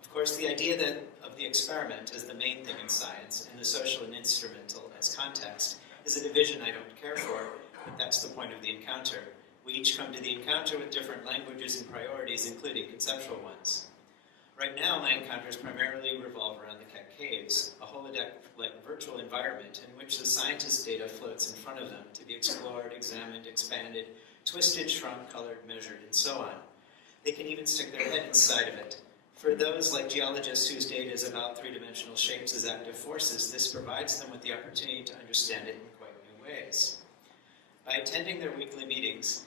Of course, the idea of the experiment as the main thing in science, and the social and instrumental as context, is a division I don't care for, but that's the point of the encounter. We each come to the encounter with different languages and priorities, including conceptual ones. Right now, my encounters primarily revolve around the Keck Caves, a holodeck-like virtual environment in which the scientist's data floats in front of them to be explored, examined, expanded, twisted, shrunk, colored, measured, and so on. They can even stick their head inside of it. For those like geologists whose data is about three-dimensional shapes as active forces, this provides them with the opportunity to understand it in quite new ways. By attending their weekly meetings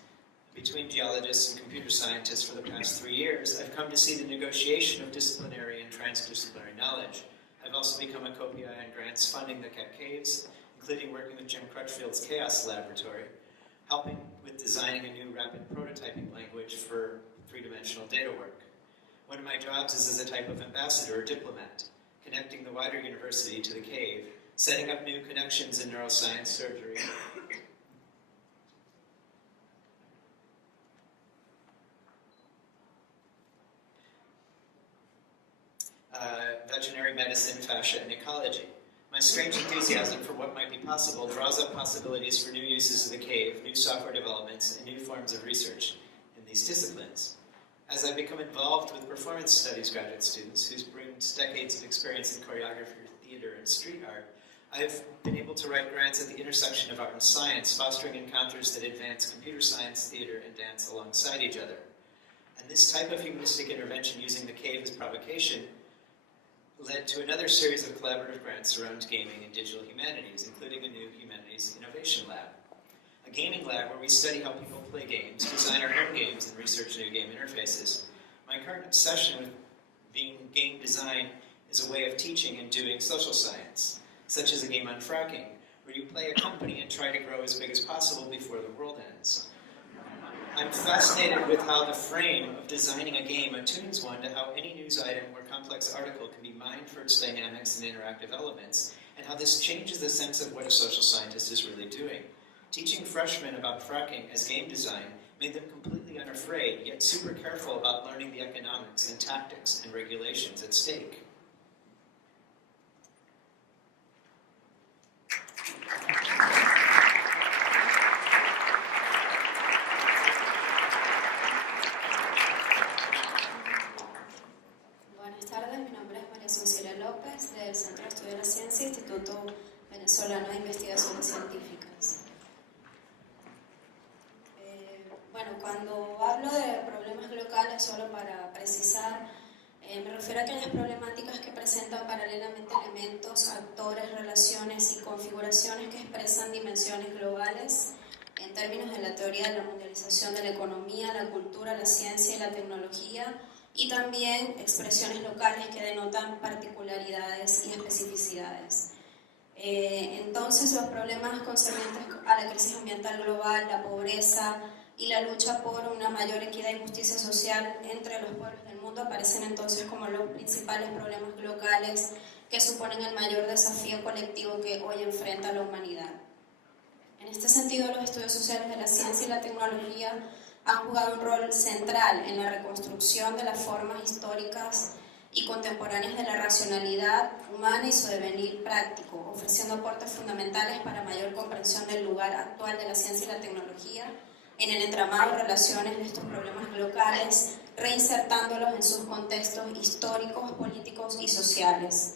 between geologists and computer scientists for the past 3 years, I've come to see the negotiation of disciplinary and transdisciplinary knowledge. I've also become a co-PI on grants funding the Keck Caves, including working with Jim Crutchfield's Chaos Laboratory, helping with designing a new rapid prototyping language for three-dimensional data work. One of my jobs is as a type of ambassador or diplomat, connecting the wider university to the cave, setting up new connections in neuroscience, surgery, veterinary medicine, fascia, and ecology. My strange enthusiasm for what might be possible draws up possibilities for new uses of the cave, new software developments, and new forms of research in these disciplines. As I become involved with performance studies graduate students who bring decades of experience in choreography, theater, and street art, I've been able to write grants at the intersection of art and science, fostering encounters that advance computer science, theater, and dance alongside each other. And this type of humanistic intervention using the cave as provocation led to another series of collaborative grants around gaming and digital humanities, including a new Humanities Innovation Lab. A gaming lab where we study how people play games, design our own games, and research new game interfaces. My current obsession with being game design is a way of teaching and doing social science, such as a game on fracking, where you play a company and try to grow as big as possible before the world ends. I'm fascinated with how the frame of designing a game attunes one to how any news item or complex article can be mined for its dynamics and interactive elements, and how this changes the sense of what a social scientist is really doing. Teaching freshmen about fracking as game design made them completely unafraid, yet super careful about learning the economics and tactics and regulations at stake. Del Centro de Estudio de la Ciencia, Instituto Venezolano de Investigaciones Científicas. Bueno, cuando hablo de problemas locales, solo para precisar, me refiero a aquellas problemáticas que presentan paralelamente elementos, actores, relaciones y configuraciones que expresan dimensiones globales en términos de la teoría de la mundialización de la economía, la cultura, la ciencia y la tecnología, y también expresiones locales que denotan particularidades y especificidades. Entonces, los problemas concernientes a la crisis ambiental global, la pobreza y la lucha por una mayor equidad y justicia social entre los pueblos del mundo aparecen entonces como los principales problemas locales que suponen el mayor desafío colectivo que hoy enfrenta la humanidad. En este sentido, los estudios sociales de la ciencia y la tecnología han jugado un rol central en la reconstrucción de las formas históricas y contemporáneas de la racionalidad humana y su devenir práctico, ofreciendo aportes fundamentales para mayor comprensión del lugar actual de la ciencia y la tecnología en el entramado de relaciones de estos problemas locales, reinsertándolos en sus contextos históricos, políticos y sociales.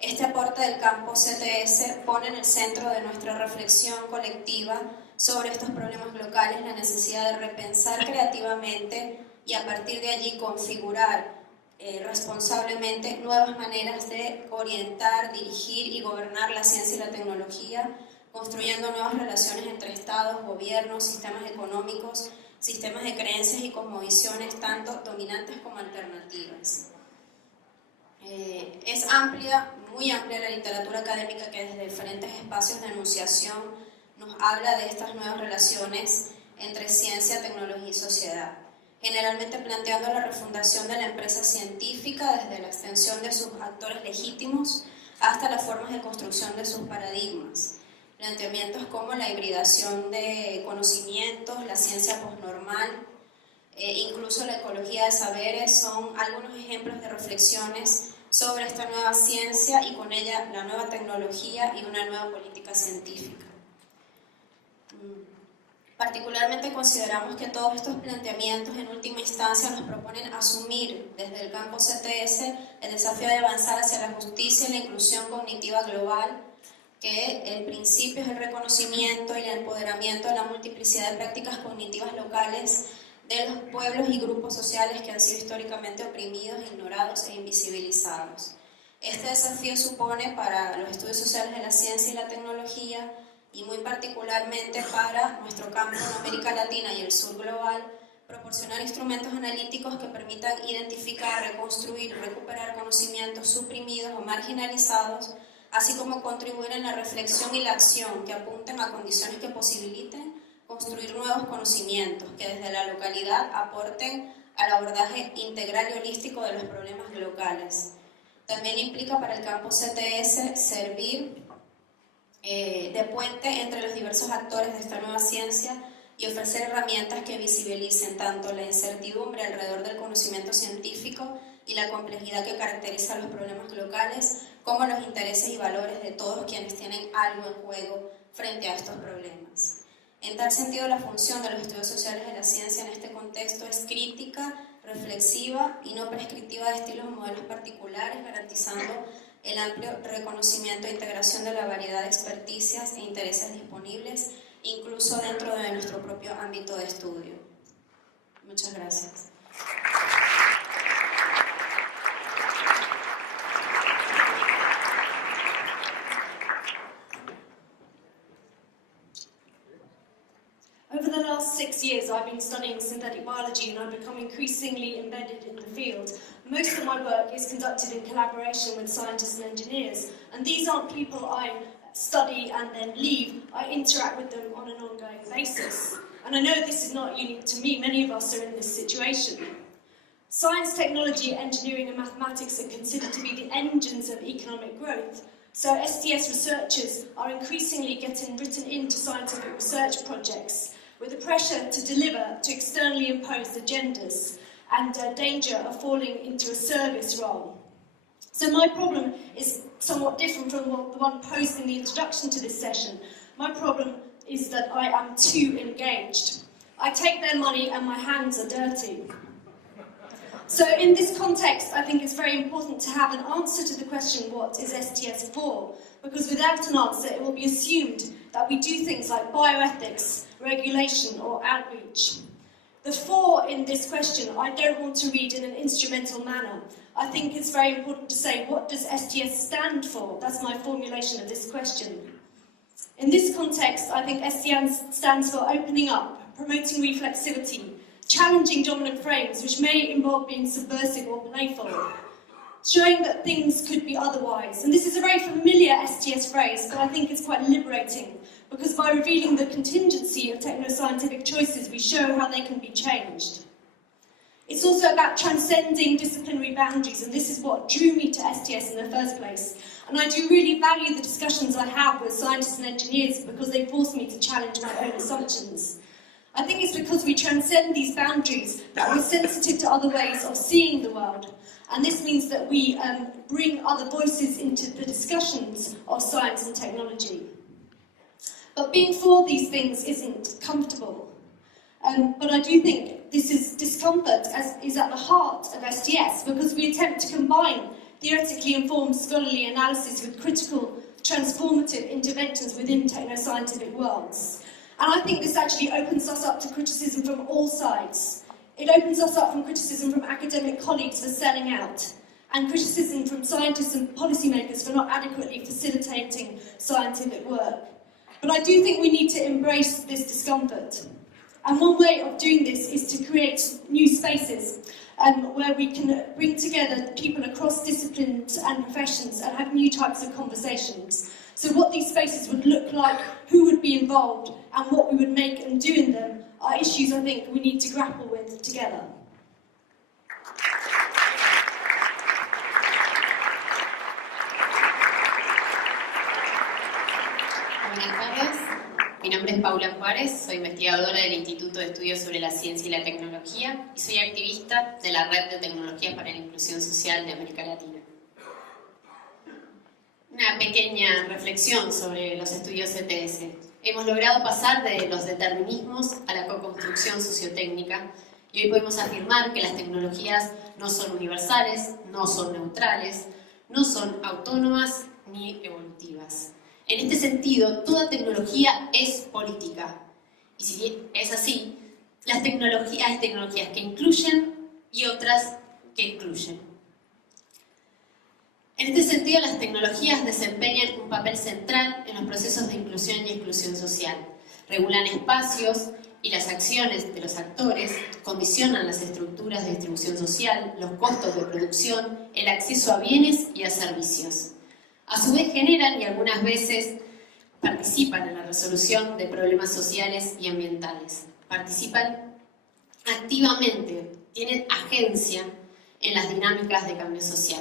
Este aporte del campo CTS pone en el centro de nuestra reflexión colectiva sobre estos problemas locales la necesidad de repensar creativamente y a partir de allí configurar responsablemente nuevas maneras de orientar, dirigir y gobernar la ciencia y la tecnología construyendo nuevas relaciones entre estados, gobiernos, sistemas económicos, sistemas de creencias y cosmovisiones, tanto dominantes como alternativas. Es amplia, muy amplia la literatura académica que desde diferentes espacios de enunciación nos habla de estas nuevas relaciones entre ciencia, tecnología y sociedad, generalmente planteando la refundación de la empresa científica desde la extensión de sus actores legítimos hasta las formas de construcción de sus paradigmas. Planteamientos como la hibridación de conocimientos, la ciencia posnormal, incluso la ecología de saberes son algunos ejemplos de reflexiones sobre esta nueva ciencia y con ella la nueva tecnología y una nueva política científica. Particularmente consideramos que todos estos planteamientos en última instancia nos proponen asumir desde el campo CTS el desafío de avanzar hacia la justicia y la inclusión cognitiva global, que el principio es el reconocimiento y el empoderamiento de la multiplicidad de prácticas cognitivas locales de los pueblos y grupos sociales que han sido históricamente oprimidos, ignorados e invisibilizados. Este desafío supone para los estudios sociales de la ciencia y la tecnología, y muy particularmente para nuestro campo en América Latina y el sur global, proporcionar instrumentos analíticos que permitan identificar, reconstruir, recuperar conocimientos suprimidos o marginalizados, así como contribuir en la reflexión y la acción que apunten a condiciones que posibiliten construir nuevos conocimientos que desde la localidad aporten al abordaje integral y holístico de los problemas locales. También implica para el campo CTS servir de puente entre los diversos actores de esta nueva ciencia y ofrecer herramientas que visibilicen tanto la incertidumbre alrededor del conocimiento científico y la complejidad que caracteriza los problemas locales, como los intereses y valores de todos quienes tienen algo en juego frente a estos problemas. En tal sentido, la función de los estudios sociales de la ciencia en este contexto es crítica, reflexiva y no prescriptiva de estilos o modelos particulares, garantizando el amplio reconocimiento e integración de la variedad de experticias e intereses disponibles, incluso dentro de nuestro propio ámbito de estudio. Muchas gracias. Over the last 6 years, I've been studying synthetic biology and I've become increasingly embedded in the field. Most of my work is conducted in collaboration with scientists and engineers, and these aren't people I study and then leave. I interact with them on an ongoing basis. And I know this is not unique to me, many of us are in this situation. Science, technology, engineering and mathematics are considered to be the engines of economic growth. So STS researchers are increasingly getting written into scientific research projects with the pressure to deliver to externally imposed agendas and danger of falling into a service role. So my problem is somewhat different from the one posed in the introduction to this session. My problem is that I am too engaged. I take their money and my hands are dirty. So in this context, I think it's very important to have an answer to the question, what is STS for? Because without an answer, it will be assumed that we do things like bioethics, regulation, or outreach. The for in this question, I don't want to read in an instrumental manner. I think it's very important to say, what does STS stand for? That's my formulation of this question. In this context, I think STS stands for opening up, promoting reflexivity, challenging dominant frames, which may involve being subversive or playful, showing that things could be otherwise. And this is a very familiar STS phrase, but I think it's quite liberating, because by revealing the contingency of technoscientific choices, we show how they can be changed. It's also about transcending disciplinary boundaries, and this is what drew me to STS in the first place. And I do really value the discussions I have with scientists and engineers because they force me to challenge my own assumptions. I think it's because we transcend these boundaries that we're sensitive to other ways of seeing the world. And this means that we bring other voices into the discussions of science and technology. But being for these things isn't comfortable. But I do think this is discomfort is at the heart of STS, because we attempt to combine theoretically informed scholarly analysis with critical, transformative interventions within technoscientific worlds. And I think this actually opens us up to criticism from all sides. It opens us up from criticism from academic colleagues for selling out, and criticism from scientists and policymakers for not adequately facilitating scientific work. But I do think we need to embrace this discomfort. And one way of doing this is to create new spaces where we can bring together people across disciplines and professions and have new types of conversations. So what these spaces would look like, who would be involved, and what we would make and do in them are issues I think we need to grapple with together. Buenas tardes, mi nombre es Paula Juárez, soy investigadora del Instituto de Estudios sobre la Ciencia y la Tecnología y soy activista de la Red de Tecnologías para la Inclusión Social de América Latina. Una pequeña reflexión sobre los estudios CTS. Hemos logrado pasar de los determinismos a la co-construcción sociotécnica y hoy podemos afirmar que las tecnologías no son universales, no son neutrales, no son autónomas ni evolutivas. En este sentido, toda tecnología es política. Y si es así, hay tecnologías que incluyen y otras que excluyen. En este sentido, las tecnologías desempeñan un papel central en los procesos de inclusión y exclusión social. Regulan espacios y las acciones de los actores, condicionan las estructuras de distribución social, los costos de producción, el acceso a bienes y a servicios. A su vez generan y algunas veces participan en la resolución de problemas sociales y ambientales. Participan activamente, tienen agencia en las dinámicas de cambio social.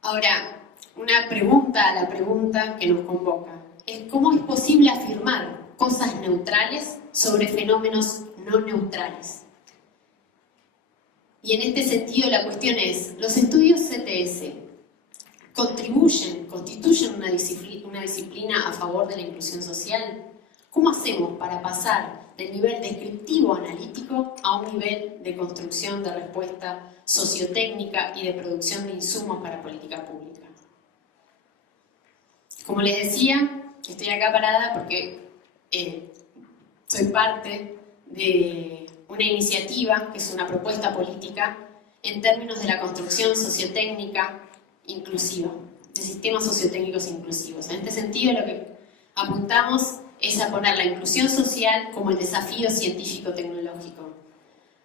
Ahora, una pregunta a la pregunta que nos convoca es ¿cómo es posible afirmar cosas neutrales sobre fenómenos no neutrales? Y en este sentido la cuestión es, ¿los estudios CTS constituyen una disciplina a favor de la inclusión social? ¿Cómo hacemos para pasar del nivel descriptivo analítico a un nivel de construcción de respuesta sociotécnica y de producción de insumos para política pública? Como les decía, estoy acá parada porque soy parte de una iniciativa que es una propuesta política en términos de la construcción sociotécnica inclusiva, de sistemas sociotécnicos inclusivos. En este sentido, lo que apuntamos es a poner la inclusión social como el desafío científico-tecnológico,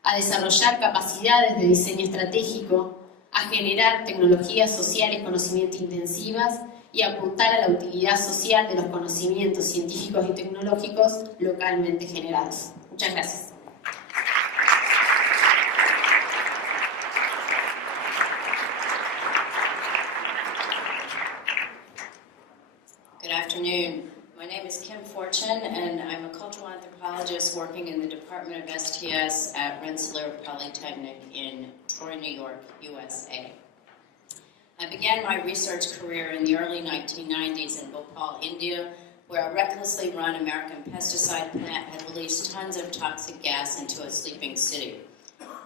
a desarrollar capacidades de diseño estratégico, a generar tecnologías sociales conocimiento intensivas y a apuntar a la utilidad social de los conocimientos científicos y tecnológicos localmente generados. Muchas gracias. Good afternoon. My name is Kim Fortune, and I'm a cultural anthropologist working in the Department of STS at Rensselaer Polytechnic in Troy, New York, USA. I began my research career in the early 1990s in Bhopal, India, where a recklessly run American pesticide plant had released tons of toxic gas into a sleeping city.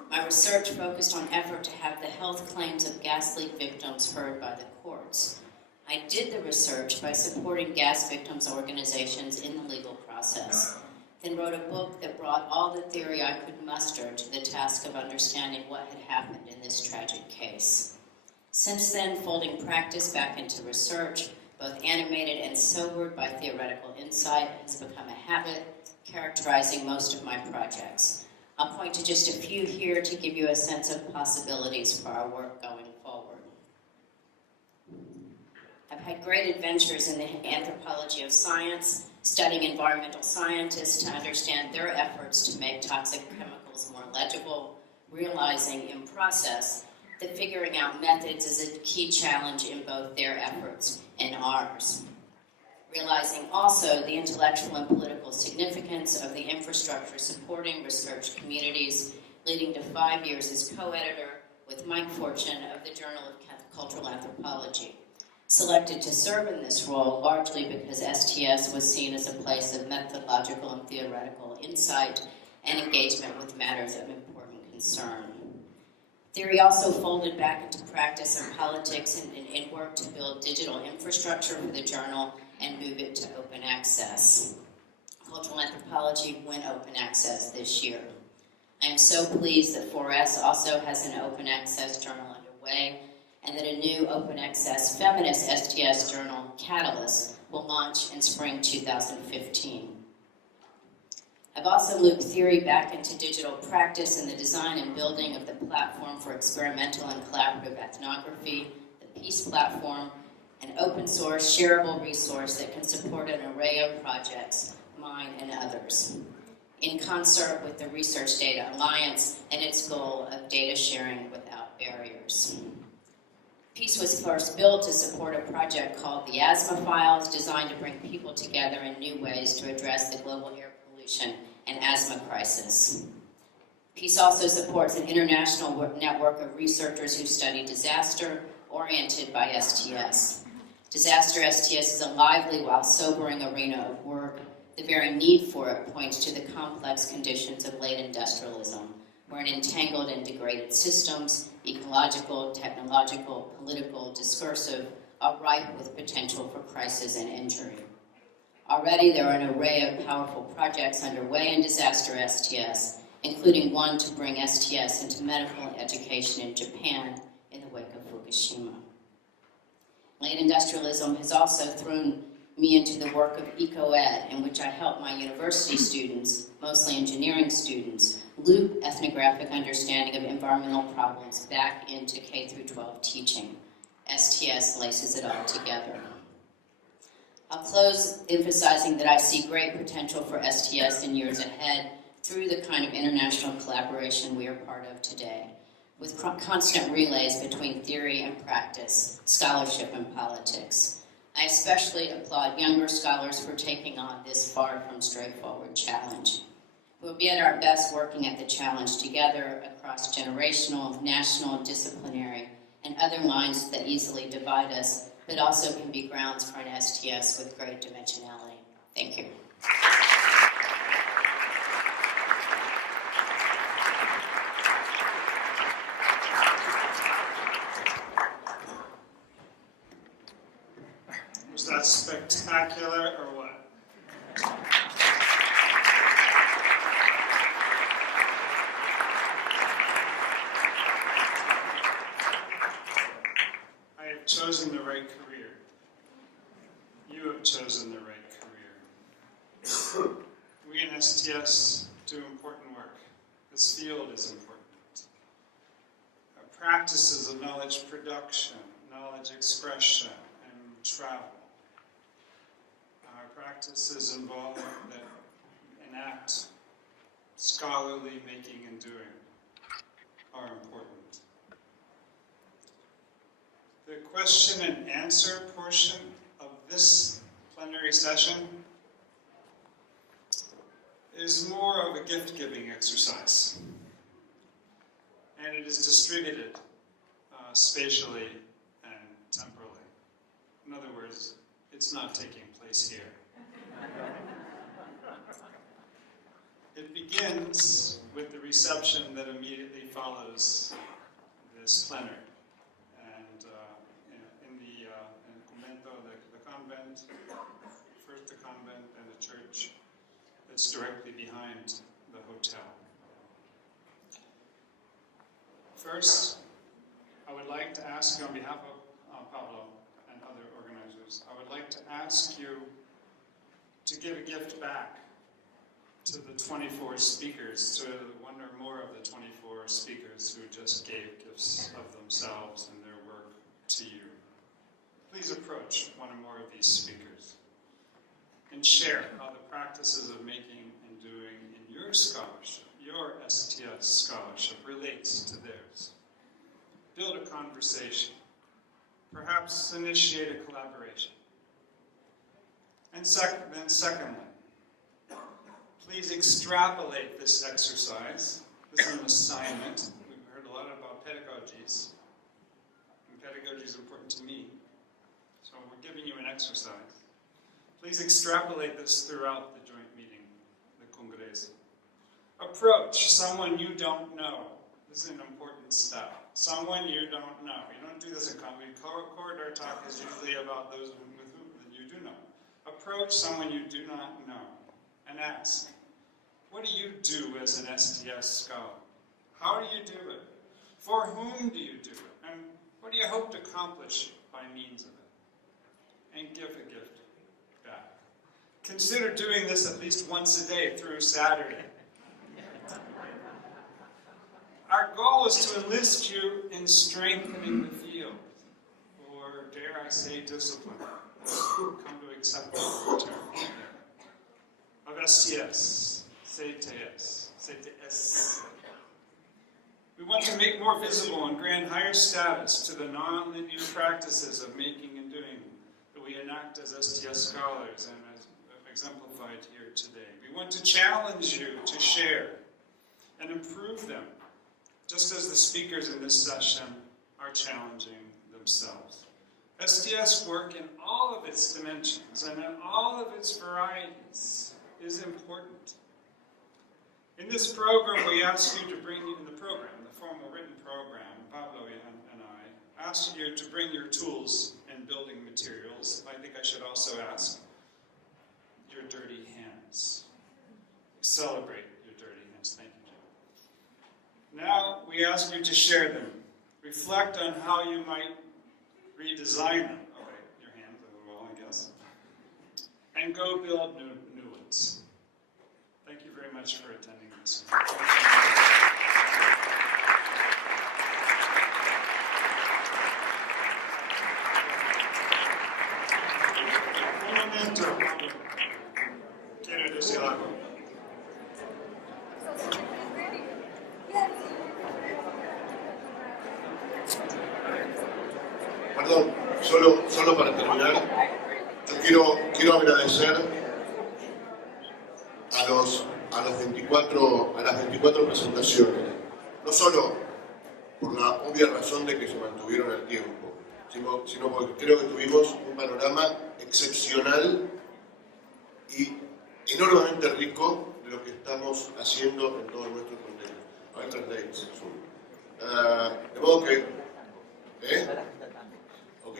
My research focused on effort to have the health claims of gas leak victims heard by the courts. I did the research by supporting gas victims' organizations in the legal process, then wrote a book that brought all the theory I could muster to the task of understanding what had happened in this tragic case. Since then, folding practice back into research, both animated and sobered by theoretical insight, has become a habit characterizing most of my projects. I'll point to just a few here to give you a sense of possibilities for our work going forward. I've had great adventures in the anthropology of science, studying environmental scientists to understand their efforts to make toxic chemicals more legible, realizing in process that figuring out methods is a key challenge in both their efforts and ours. Realizing also the intellectual and political significance of the infrastructure supporting research communities, leading to 5 years as co-editor with Mike Fortune of the Journal of Cultural Anthropology. Selected to serve in this role largely because STS was seen as a place of methodological and theoretical insight and engagement with matters of important concern. Theory also folded back into practice and politics and work to build digital infrastructure for the journal and move it to open access. Cultural Anthropology went open access this year. I am so pleased that 4S also has an open access journal underway, and that a new open access feminist STS journal platform, Catalyst, will launch in spring 2015. I've also looped theory back into digital practice in the design and building of the platform for experimental and collaborative ethnography, the Peace Platform, an open source, shareable resource that can support an array of projects, mine and others, in concert with the Research Data Alliance and its goal of data sharing without barriers. Peace was first built to support a project called the Asthma Files, designed to bring people together in new ways to address the global air pollution and asthma crisis. Peace also supports an international network of researchers who study disaster, oriented by STS. Disaster STS is a lively while sobering arena of work. The very need for it points to the complex conditions of late industrialism, where entangled and degraded systems, ecological, technological, political, discursive, are ripe with potential for crisis and injury. Already there are an array of powerful projects underway in disaster STS, including one to bring STS into medical education in Japan in the wake of Fukushima. Late industrialism has also thrown me into the work of eco-ed, in which I help my university students, mostly engineering students, loop ethnographic understanding of environmental problems back into K-12 teaching. STS laces it all together. I'll close emphasizing that I see great potential for STS in years ahead through the kind of international collaboration we are part of today, with constant relays between theory and practice, scholarship and politics. I especially applaud younger scholars for taking on this far from straightforward challenge. We'll be at our best working at the challenge together across generational, national, disciplinary, and other lines that easily divide us, but also can be grounds for an STS with great dimensionality. Thank you. Was that spectacular or what? I have chosen the right career. You have chosen the right career. We in STS do important work. This field is important. Our practices of knowledge production, knowledge expression, and travel. Our practices involve that enact scholarly making and doing are important. The question and answer portion of this plenary session is more of a gift-giving exercise. And it is distributed spatially and temporally. In other words, it's not taking place here. It begins with the reception that immediately follows this plenary. And in the convento, the convent, first the convent and the church that's directly behind the hotel. First, I would like to ask you on behalf of Pablo and other organizers, I would like to ask you to give a gift back to the 24 speakers, to one or more of the 24 speakers who just gave gifts of themselves and their work to you. Please approach one or more of these speakers and share how the practices of making and doing in your scholarship, your STS scholarship, relates to theirs. Build a conversation. Perhaps initiate a collaboration. And then secondly, please extrapolate this exercise. This is an assignment. We've heard a lot about pedagogies. And pedagogy is important to me. So we're giving you an exercise. Please extrapolate this throughout the joint meeting, the Congreso. Approach someone you don't know. This is an important step. Someone you don't know. You don't do this in comedy. Corridor talk is usually about those with whom you do know. Approach someone you do not know and ask, what do you do as an STS scholar? How do you do it? For whom do you do it? And what do you hope to accomplish by means of it? and give a gift back. Consider doing this at least once a day through Saturday. Our goal is to enlist you in strengthening the field, or dare I say discipline. Come to accept the term of STS, CTS. We want to make more visible and grant higher status to the non-linear practices of making and doing that we enact as STS scholars and as exemplified here today. We want to challenge you to share and improve them, just as the speakers in this session are challenging themselves. STS work in all of its dimensions and in all of its varieties is important. In this program, we ask you to bring in the program, the formal written program, Pablo and I asked you to bring your tools and building materials. I think I should also ask your dirty hands. Celebrate your dirty hands. Thank you, Jim. Now, we ask you to share them. Reflect on how you might redesign them. Okay, your hands on the wall, I guess. And go build new ones. Thank you very much for attending this. Un momento. Quiero decir algo. Perdón, solo para terminar, yo quiero agradecer a las 24 presentaciones, no solo por la obvia razón de que se mantuvieron al tiempo, sino porque creo que tuvimos un panorama excepcional y enormemente rico de lo que estamos haciendo en todos nuestros contenidos. De modo que... Ok.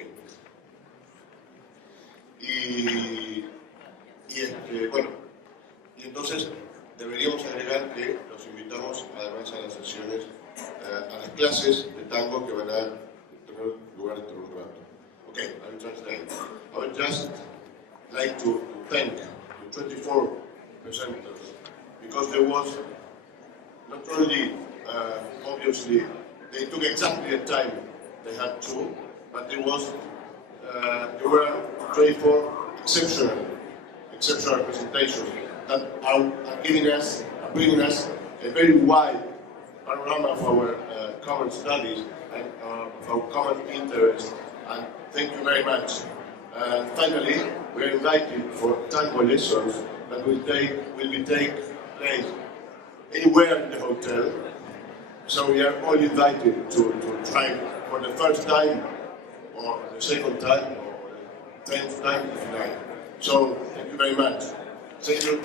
Y entonces deberíamos agregar que los invitamos además a las sesiones, a las clases de tango que van a tener lugar dentro de un rato. Okay, I will translate. I would just like to thank the 24 presenters because there was not only, obviously, they took exactly the time they had to, but there were 24 exceptional presentations that are bringing us a very wide panorama of our common studies and of our common interests. And thank you very much. Finally, we are invited for tango lessons that will take place anywhere in the hotel. So we are all invited to try for the first time, or the second time, or the 10th time if you like. So thank you very much. Thank you.